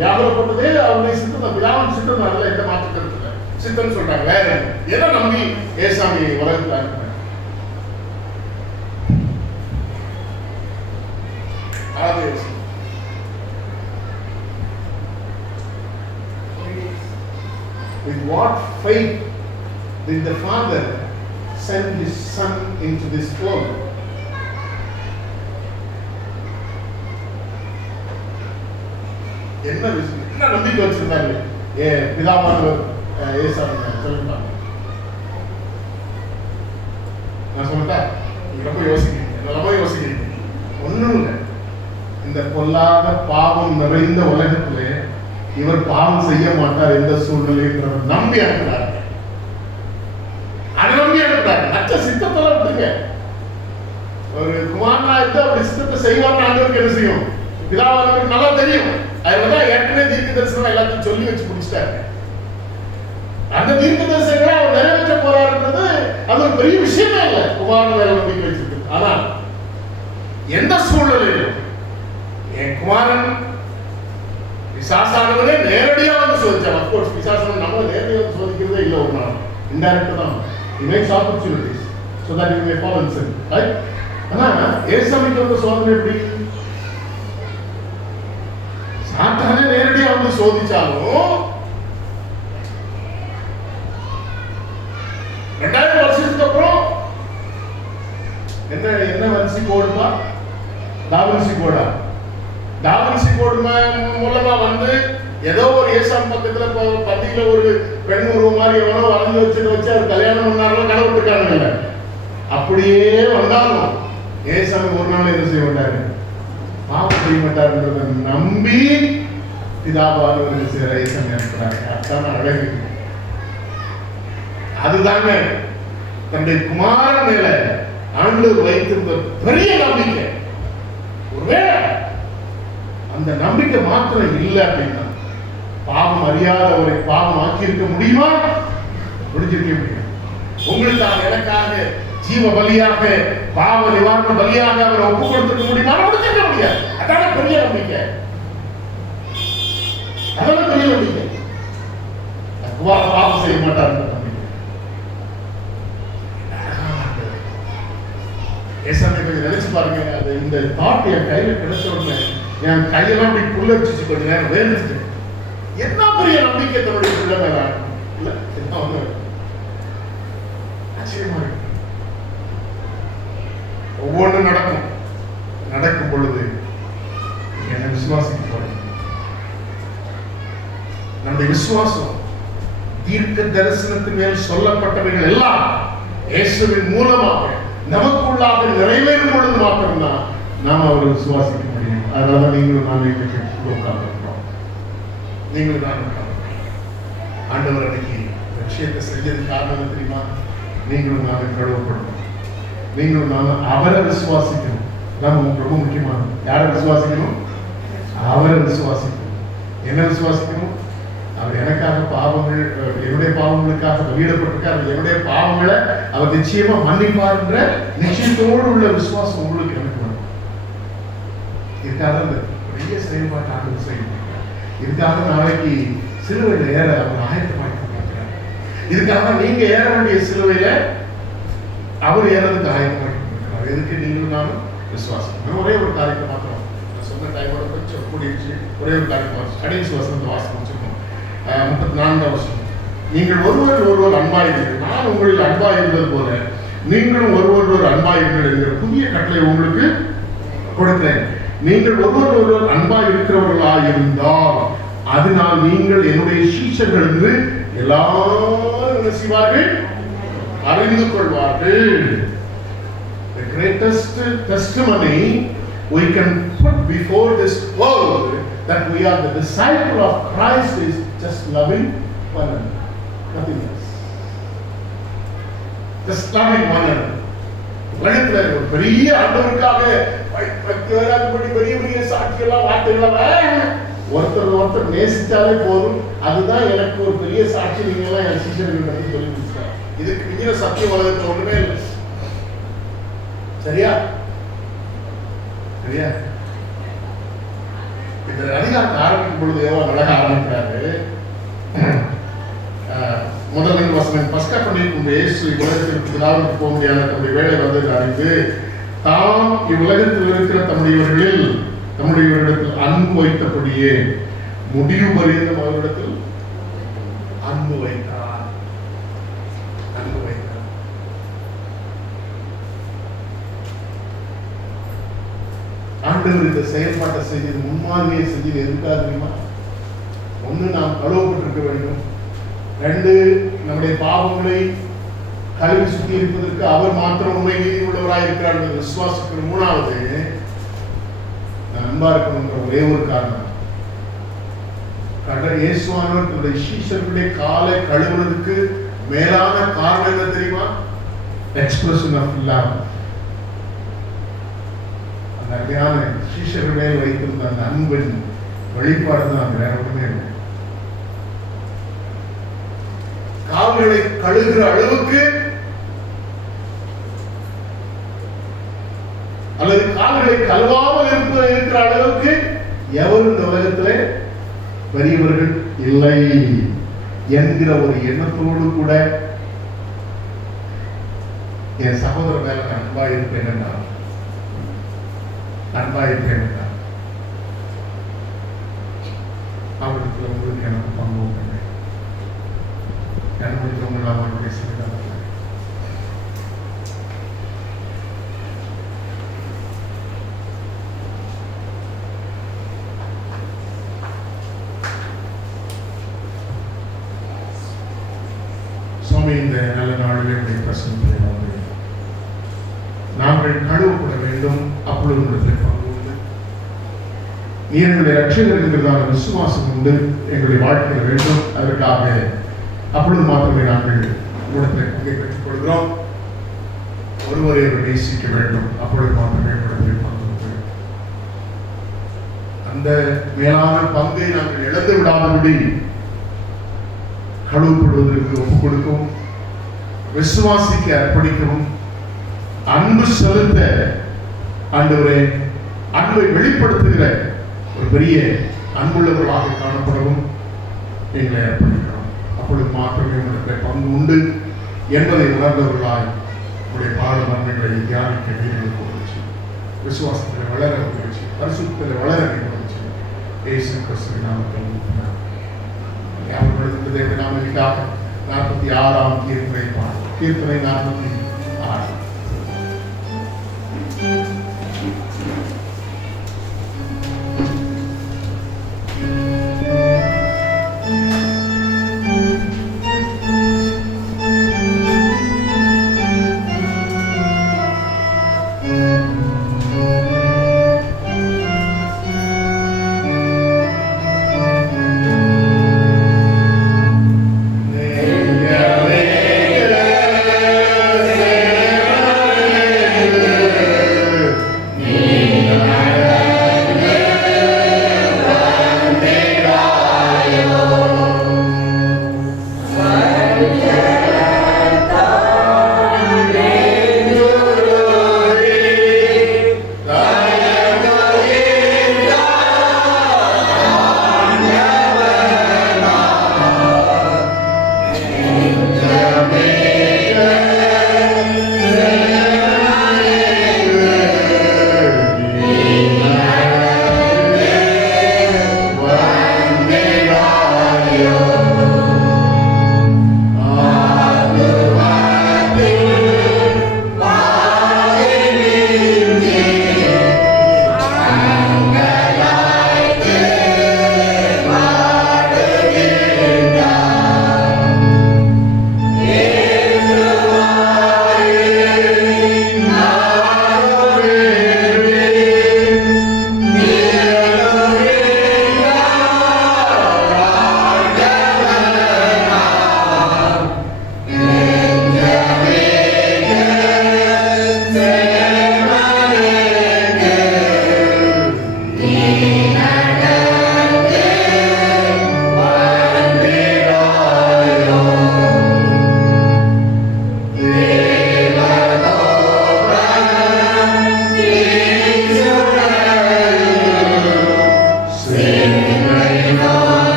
வியாபாரப்பட்டதே அவருடைய சித்தம், பிதாவின் சித்தம். அதுல எந்த மாற்று கருத்து இல்லை. சித்தம்னு சொல்றாங்க. வேற எதை நம்பி ஏசாமி உலகத்துல அனுப்புறாங்க? With what faith did the Father send His Son into this world? என்ன நம்பிக்கை வச்சிருந்தாரு பிதாவானவர் ஏசாமி? சொல்லுங்க. நான் சொல்லிட்டா ரொம்ப யோசிக்கிறீங்க. ஒண்ணும் இல்லை. இந்த பொல்லாத பாவம் நிறைந்த உலகத்திலே இவர் பாவம் செய்ய மாட்டார் எந்த சூழ்நிலையும் நம்பி அனுப்புறாரு. அதை நம்பி அனுப்புறாரு. நச்ச சித்தத்தை விட்டுருங்க. ஒரு குமாரனா இருந்து அப்படி சித்தத்தை செய்வார்னு ஆண்டவருக்கு என்ன செய்யும்? பிதாவானவருக்கு நல்லா தெரியும். அதுலதான் ஏற்கனவே தீர்க்க தரிசனம் எல்லாத்தையும் சொல்லி வச்சு முடிச்சிட்டாரு. அந்த தீர்க்க தரிசனங்களை அவர் நிறைவேற்ற போறாருன்றது அது ஒரு பெரிய விஷயமே இல்லை. குமாரன் மேல நம்பிக்கை வச்சிருக்கு. ஆனால் எந்த சூழ்நிலையிலும் என் குமாரன் பிசாசானவனே நேரடியா வந்து சோதிச்சான். அப்கோர்ஸ் பிசாசான நம்ம நேரடியா வந்து சோதிக்கிறதே இல்லை. ஒரு நாள் இன்டைரக்டா தான் he makes opportunities so that you may fall in sin, right? ஆனா ஏசாமிக்கு வந்து சோதனை எப்படி? சாத்தானே நேரடியா வந்து சோதிச்சாலும் 2000 வருஷத்துக்கு அப்புறம் என்ன வரிசை கோடுமா? டாவின்சி கோடா? டாவின்சி கோடு மூலமா வந்து ஏதோ ஒரு ஏசாமி பக்கத்துல பந்தியில ஒரு பெண் உருவம் மாதிரி எவனோ வளர்ந்து வச்சு அவர் கல்யாணம் பண்ணாலும் கடவுள் இருக்காங்க. அப்படியே வந்தாலும் ஏசாமி ஒரு நாள் என்ன செய்ய மாட்டாரு? பாவம் செய்ய மாட்டாருன்றத நம்பி பிதாபானவருக்கு சேர ஏசாமி அனுப்புறாங்க. அதுதான் அழகு. அதுதாங்க தன்னுடைய குமாரன் மேல ஆண்டவர் வைத்திருந்த பெரிய நம்பிக்கை. ஒருவேளை அந்த நம்பிக்கை மாத்திரம் இல்லை அப்படின்னா பாவம் அறியாதவரை பாவம் ஆக்கியிருக்க முடியுமா? முடிஞ்சிருக்க முடியும். உங்களுக்காக எனக்காக ஜீவ பலியாக பாவ நிவாரண பலியாக அவரை ஒப்பு கொடுத்துக்க முடியுமா? முடிஞ்சிருக்க முடியாது. அதான பெரிய நம்பிக்கை. அதான பெரிய நம்பிக்கை. பாவம் செய்ய மாட்டார். ஏசாமி கொஞ்சம் நினைச்சு பாருங்க. அது இந்த தாட் என் கையில கிடைச்ச உடனே என் கையெல்லாம் அப்படி புல்லரிச்சு கொஞ்ச நேரம் வேணுச்சு. என்ன பெரிய நம்பிக்கை தன்னுடைய பிள்ளை மேல இல்ல. ஆச்சரியமா இருக்கு. ஒவ்வொன்றும் நடக்கும் பொழுது என்ன விசுவாசிக்க போறேன். நம்முடைய விசுவாசம் தீர்க்க தரிசனத்தின் மேல் சொல்லப்பட்டவைகள் எல்லாம் இயேசுவின் மூலமாக நமக்குள்ளாக நிறைவேறும் பொழுது மாத்திரம்தான் நாம் அவரை விசுவாசிக்க முடியும். அதனால நீங்களும் நான் உட்கார்ந்துருக்கிறோம். நீங்களும் நான் ஆண்டவர் அன்னைக்கு விஷயத்தை செஞ்சது காரணம் தெரியுமா? நீங்களும் நான் கடவுப்படணும். நீங்களும் நான் அவரை விசுவாசிக்கணும். நம்ம ரொம்ப முக்கியமானது. யாரை விசுவாசிக்கணும்? அவரை விசுவாசிக்கணும். என்ன விசுவாசிக்கணும்? அவர் எனக்காக பாவங்கள், என்னுடைய பாவங்களுக்காக வெளியிடப்பட்டிருக்கார், என்னுடைய பாவங்களை அவர் நிச்சயமா மன்னிப்பார் என்ற நிச்சயத்தோடு உள்ள விசுவாசம் உங்களுக்கு எனக்கு வேணும். இதுக்காக அந்த பெரிய செயல்பாட்டு ஆண்டு செய்யணும். இதுக்காக நாளைக்கு சிலுவையில ஏற அவர் ஆயத்தமாக்கி பார்க்கிறார். இதுக்காக நீங்க ஏற வேண்டிய சிலுவையில அவர் ஏறதுக்கு ஆயத்தமாக்கி பார்க்கிறார். எதுக்கு? நீங்களும் நானும் விசுவாசம். ஒரே ஒரு காரியத்தை மாத்திரம் நான் சொன்ன டைமோட கொஞ்சம் கூடிடுச்சு. ஒரே ஒரு காரியத்தை கடைசி வசனத்தை வாசம் வச்சுக்கணும். 34 வருஷம். நீங்கள் ஒருவர் அன்பாயிருங்கள், நான் உங்களில் அன்பாயிருந்தது போல நீங்களும் ஒருவர் அன்பாயிருங்கள் என்கிற புதிய கட்டளை உங்களுக்கு கொடுக்கிறேன். நீங்கள் ஒருவர் அன்பாய் இருக்கிறவர்களாயிருந்தால் அதனால் நீங்கள் என்னுடைய சீஷர்கள் என்று எல்லாரும் என்ன செய்வார்கள்? அறிந்து கொள்வார்கள். The greatest testimony we can put before this world that we are the disciple of Christ is just loving one another, nothing else. Just loving one another. உலகத்துல ஒரு பெரிய ஆண்டவருக்காக பெரிய பெரிய சாட்சியெல்லாம் வார்த்தைகளாம் ஒருத்தர் நேசித்தாலே போதும், அதுதான் எனக்கு ஒரு பெரிய சாட்சி. நீங்க எல்லாம் என் சீஷர்கள் சொல்லி கொடுத்தாங்க. இதுக்கு மிஞ்சின சத்தியம் உலகத்துல ஒண்ணுமே இல்லை. சரியா? சரியா? இந்த அதிகாரத்தை ஆரம்பிக்கும் பொழுது எவ்வளவு அழகா ஆரம்பிக்கிறாரு. முதல் வசனம், பஸ்கா பண்டிகைக்கு இயேசு இவ்வுலகத்திற்கு பிதாவுக்கு போக முடியாத தம்முடைய வேலை வந்து அறிந்து தாம் இவ்வுலகத்தில் இருக்கிற தம்முடையவரிடத்தில் அன்பு வைத்தபடியே முடிவு பரியந்தம் அவரிடத்தில் அன்பு வைத்தார். அன்பு வைத்தார். ஆண்டவர் இந்த செயல்பாட்டை செஞ்சது, முன்மாதிரியை செஞ்சது எதுக்காக தெரியுமா? ஒன்று, நாம் கழுவப்பட்டிருக்க வேண்டும். 2, நம்முடைய பாவங்களை கழுவி சுத்தி இருப்பதற்கு அவர் மாத்திரம் உண்மை நீதி உள்ளவராக இருக்கிறார் என்று விசுவாசிக்கிற. 3வது, நான் அன்பா இருக்கணும்ன்ற ஒரே ஒரு காரணம். இயேசுவானவர் தன்னுடைய சீஷர்களுடைய காலை கழுவுறதுக்கு மேலான காரணம் என்ன தெரியுமா? Expression of love. அந்த அருமையான சீஷர்கள் மேல் வைத்திருந்த அந்த அன்பின் வெளிப்பாடு தான், வேற ஒன்றுமே இல்லை. கால்களை கழுகுற அளவுக்கு அல்லது கால்களை கழுவாமல் இருக்கிற அளவுக்கு எவரும் இந்த உலகத்திலே பெரியவர்கள் இல்லை என்கிற ஒரு எண்ணத்தோடு கூட என் சகோதரர் மேல நான் அன்பா இருப்பேன் என்றார். அவருக்கு உங்களுக்கு எனக்கு பங்கு அவருடைய சிறுகாலத்தில் சுவாமி, இந்த நல்ல நாளிலே பிரசனத்தை நாங்கள் கழுவப்பட வேண்டும். அப்பொழுது உங்களுக்கு பங்கு உண்டு. எங்களுடைய ரட்சகர் என்கிறதான விசுவாசம் உண்டு எங்களுடைய வாழ்க்கையில் வேண்டும். அதற்காக அப்பொழுது மாத்திரமே நாங்கள் உடனே பங்கை பெற்றுக் கொள்கிறோம். ஒருவரை நேசிக்க வேண்டும். அப்பொழுது மாத்திரமே உடனே பங்கு. அந்த மேலான பங்கை நாங்கள் இழந்து விடாதபடி கழுவப்படுவதற்கு ஒப்புக் கொடுக்கவும், விசுவாசிக்க அர்ப்பணிக்கவும், அன்பு செலுத்த ஆண்டவரே அன்பை வெளிப்படுத்துகிற ஒரு பெரிய அன்புள்ளவர்களாக காணப்படவும் எங்களை அர்ப்பணிக்கிறோம். அப்பொழுது மாத்திரமே உங்களுக்கு பங்கு உண்டு என்பதை உணர்ந்தவர்களாய் உங்களுடைய பாட நன்மைகளை தியானிக்க வீரர்கள் போச்சு, விசுவாசத்தில் வளர முயற்சி, பரிசுத்தில் வளர முயற்சி. இயேசு கிறிஸ்துவின் நாமத்தில் அவர்களுக்கு நாமத்திற்காக 46ஆம் கீர்த்தனை பாடல். கீர்த்தனை 46. Yeah.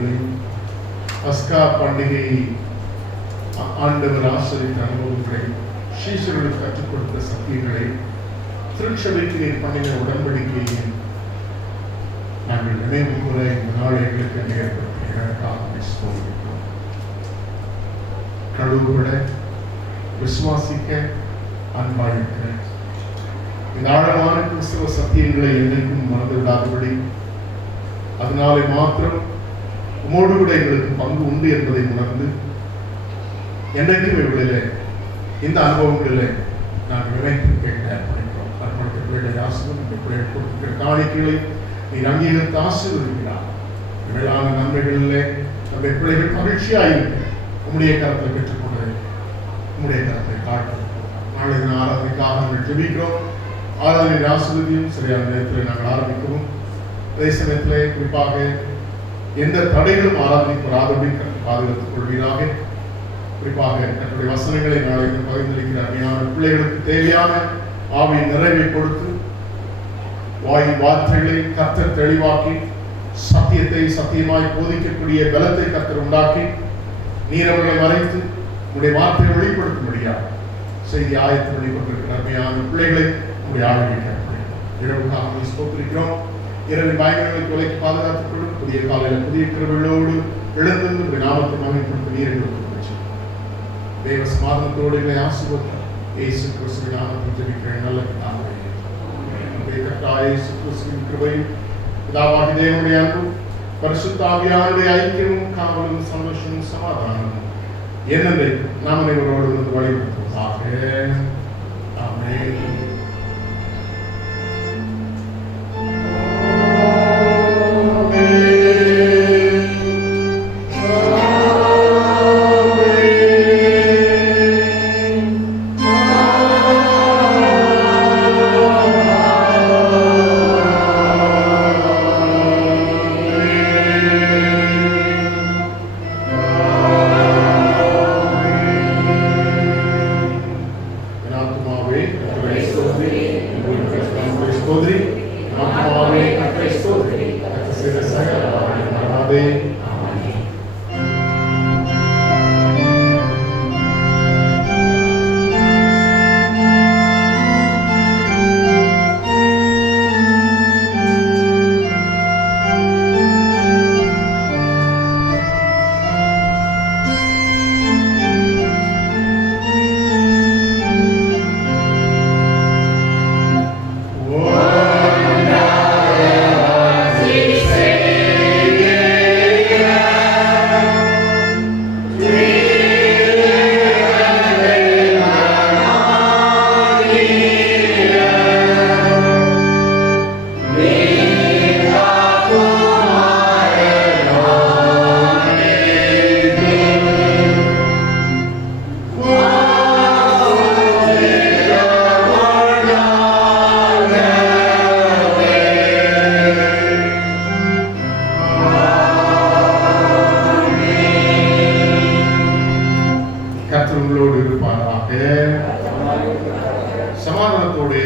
அனுபவங்களையும் பஸ்கா பண்டிகை ஆண்டவர் ஆசிரியத்த அனுபவங்களையும் சீஷர்களுக்கு கற்றுக் கொடுத்த சத்தியங்களை திருச்சபைக்கு நீர் பண்ணின உடன்படிக்கையையும் நாங்கள் நினைவு கூற இந்த நாள் எங்களுக்கு நேர்படுத்தி ஸ்தோத்திரிக்கிறோம். கழுவுபட விசுவாசிக்க அன்பாயிருக்க இந்த ஆழமான கிறிஸ்தவ சத்தியங்களை என்னைக்கும் மறந்து விடாதபடி அதனாலே மாத்திரம் உமோடு கூட எங்களுக்கு பங்கு உண்டு என்பதை உணர்ந்து என்றைக்கும் இவர்களிலே இந்த அனுபவங்களில் நாங்கள் நினைத்து கேட்க அர்ப்பணிக்கிறோம். அர்ப்பணிக்க வேண்டிய ஆசிரியர் இந்த பிள்ளைகள் கொடுக்கிற காணிக்கைகளை நீர் அங்கீகரித்து ஆசீர்வதிக்கிறார். மேலான நன்மைகளிலே நம்முடைய பிள்ளைகள் மகிழ்ச்சியாயிருக்கு. உம்முடைய கருத்தை பெற்றுக்கொண்டு உம்முடைய கருத்தை காட்டு. நாளை தின ஆராதனைக்காக நாங்கள் ஜெபிக்கிறோம். ஆராதனை ஆசீர்வதியும் சரியான நேரத்தில் நாங்கள் ஆரம்பிக்கவும், அதே சமயத்திலே குறிப்பாக எந்த தடைகளும் ஆராதனைக்கு வராதபடி பாதுகாத்துக் கொள்வீராக. குறிப்பாக தன்னுடைய வசனங்களை நாளை பகிர்ந்தளிக்கிற அருமையான பிள்ளைகளுக்கு தேவையான ஆவியின் நிறைவை கொடுத்து வாயின் வார்த்தைகளை கர்த்தர் தெளிவாக்கி சத்தியத்தை சத்தியமாய் போதிக்கக்கூடிய பலத்தை கர்த்தர் உண்டாக்கி நீர் அவர்களை மறைத்து உங்களுடைய வார்த்தையை வெளிப்படுத்த முடியாது செய்தி ஆயத்து வெளிப்பட்டிருக்கிற அருமையான பிள்ளைகளை உங்களுடைய ஆளுநர் இரவுக்காக ஸ்தோத்திரிக்கிறோம். இரவு பயங்கரங்களை கொலைக்கு பாதுகாத்துக் கொள்ளும். புதிய காலையில் புதிய கிருபைகளோடு எழுந்திருந்து உங்களுடைய நாமத்தை மகிமைப்படுத்த நீரை கொடுத்து தேவ சமாதானத்தோடு எங்களை ஆசீர்வதித்தார். இயேசு கிறிஸ்துவின் நாமத்தில் ஜெபிக்கிறேன் நல்ல பிதாவே. நம்முடைய கர்த்தராகிய இயேசு கிறிஸ்துவின் கிருபையும் பிதாவாகிய தேவனுடைய அன்பும் பரிசுத்த ஆவியானவருடைய ஐக்கியமும் காவலும் சந்தோஷமும் சமாதானமும் என்னென்றைக்கும் நாம் அனைவரோடு வந்து வழிநடத்துவதாக. ஆமென். சமாதானத்தோடு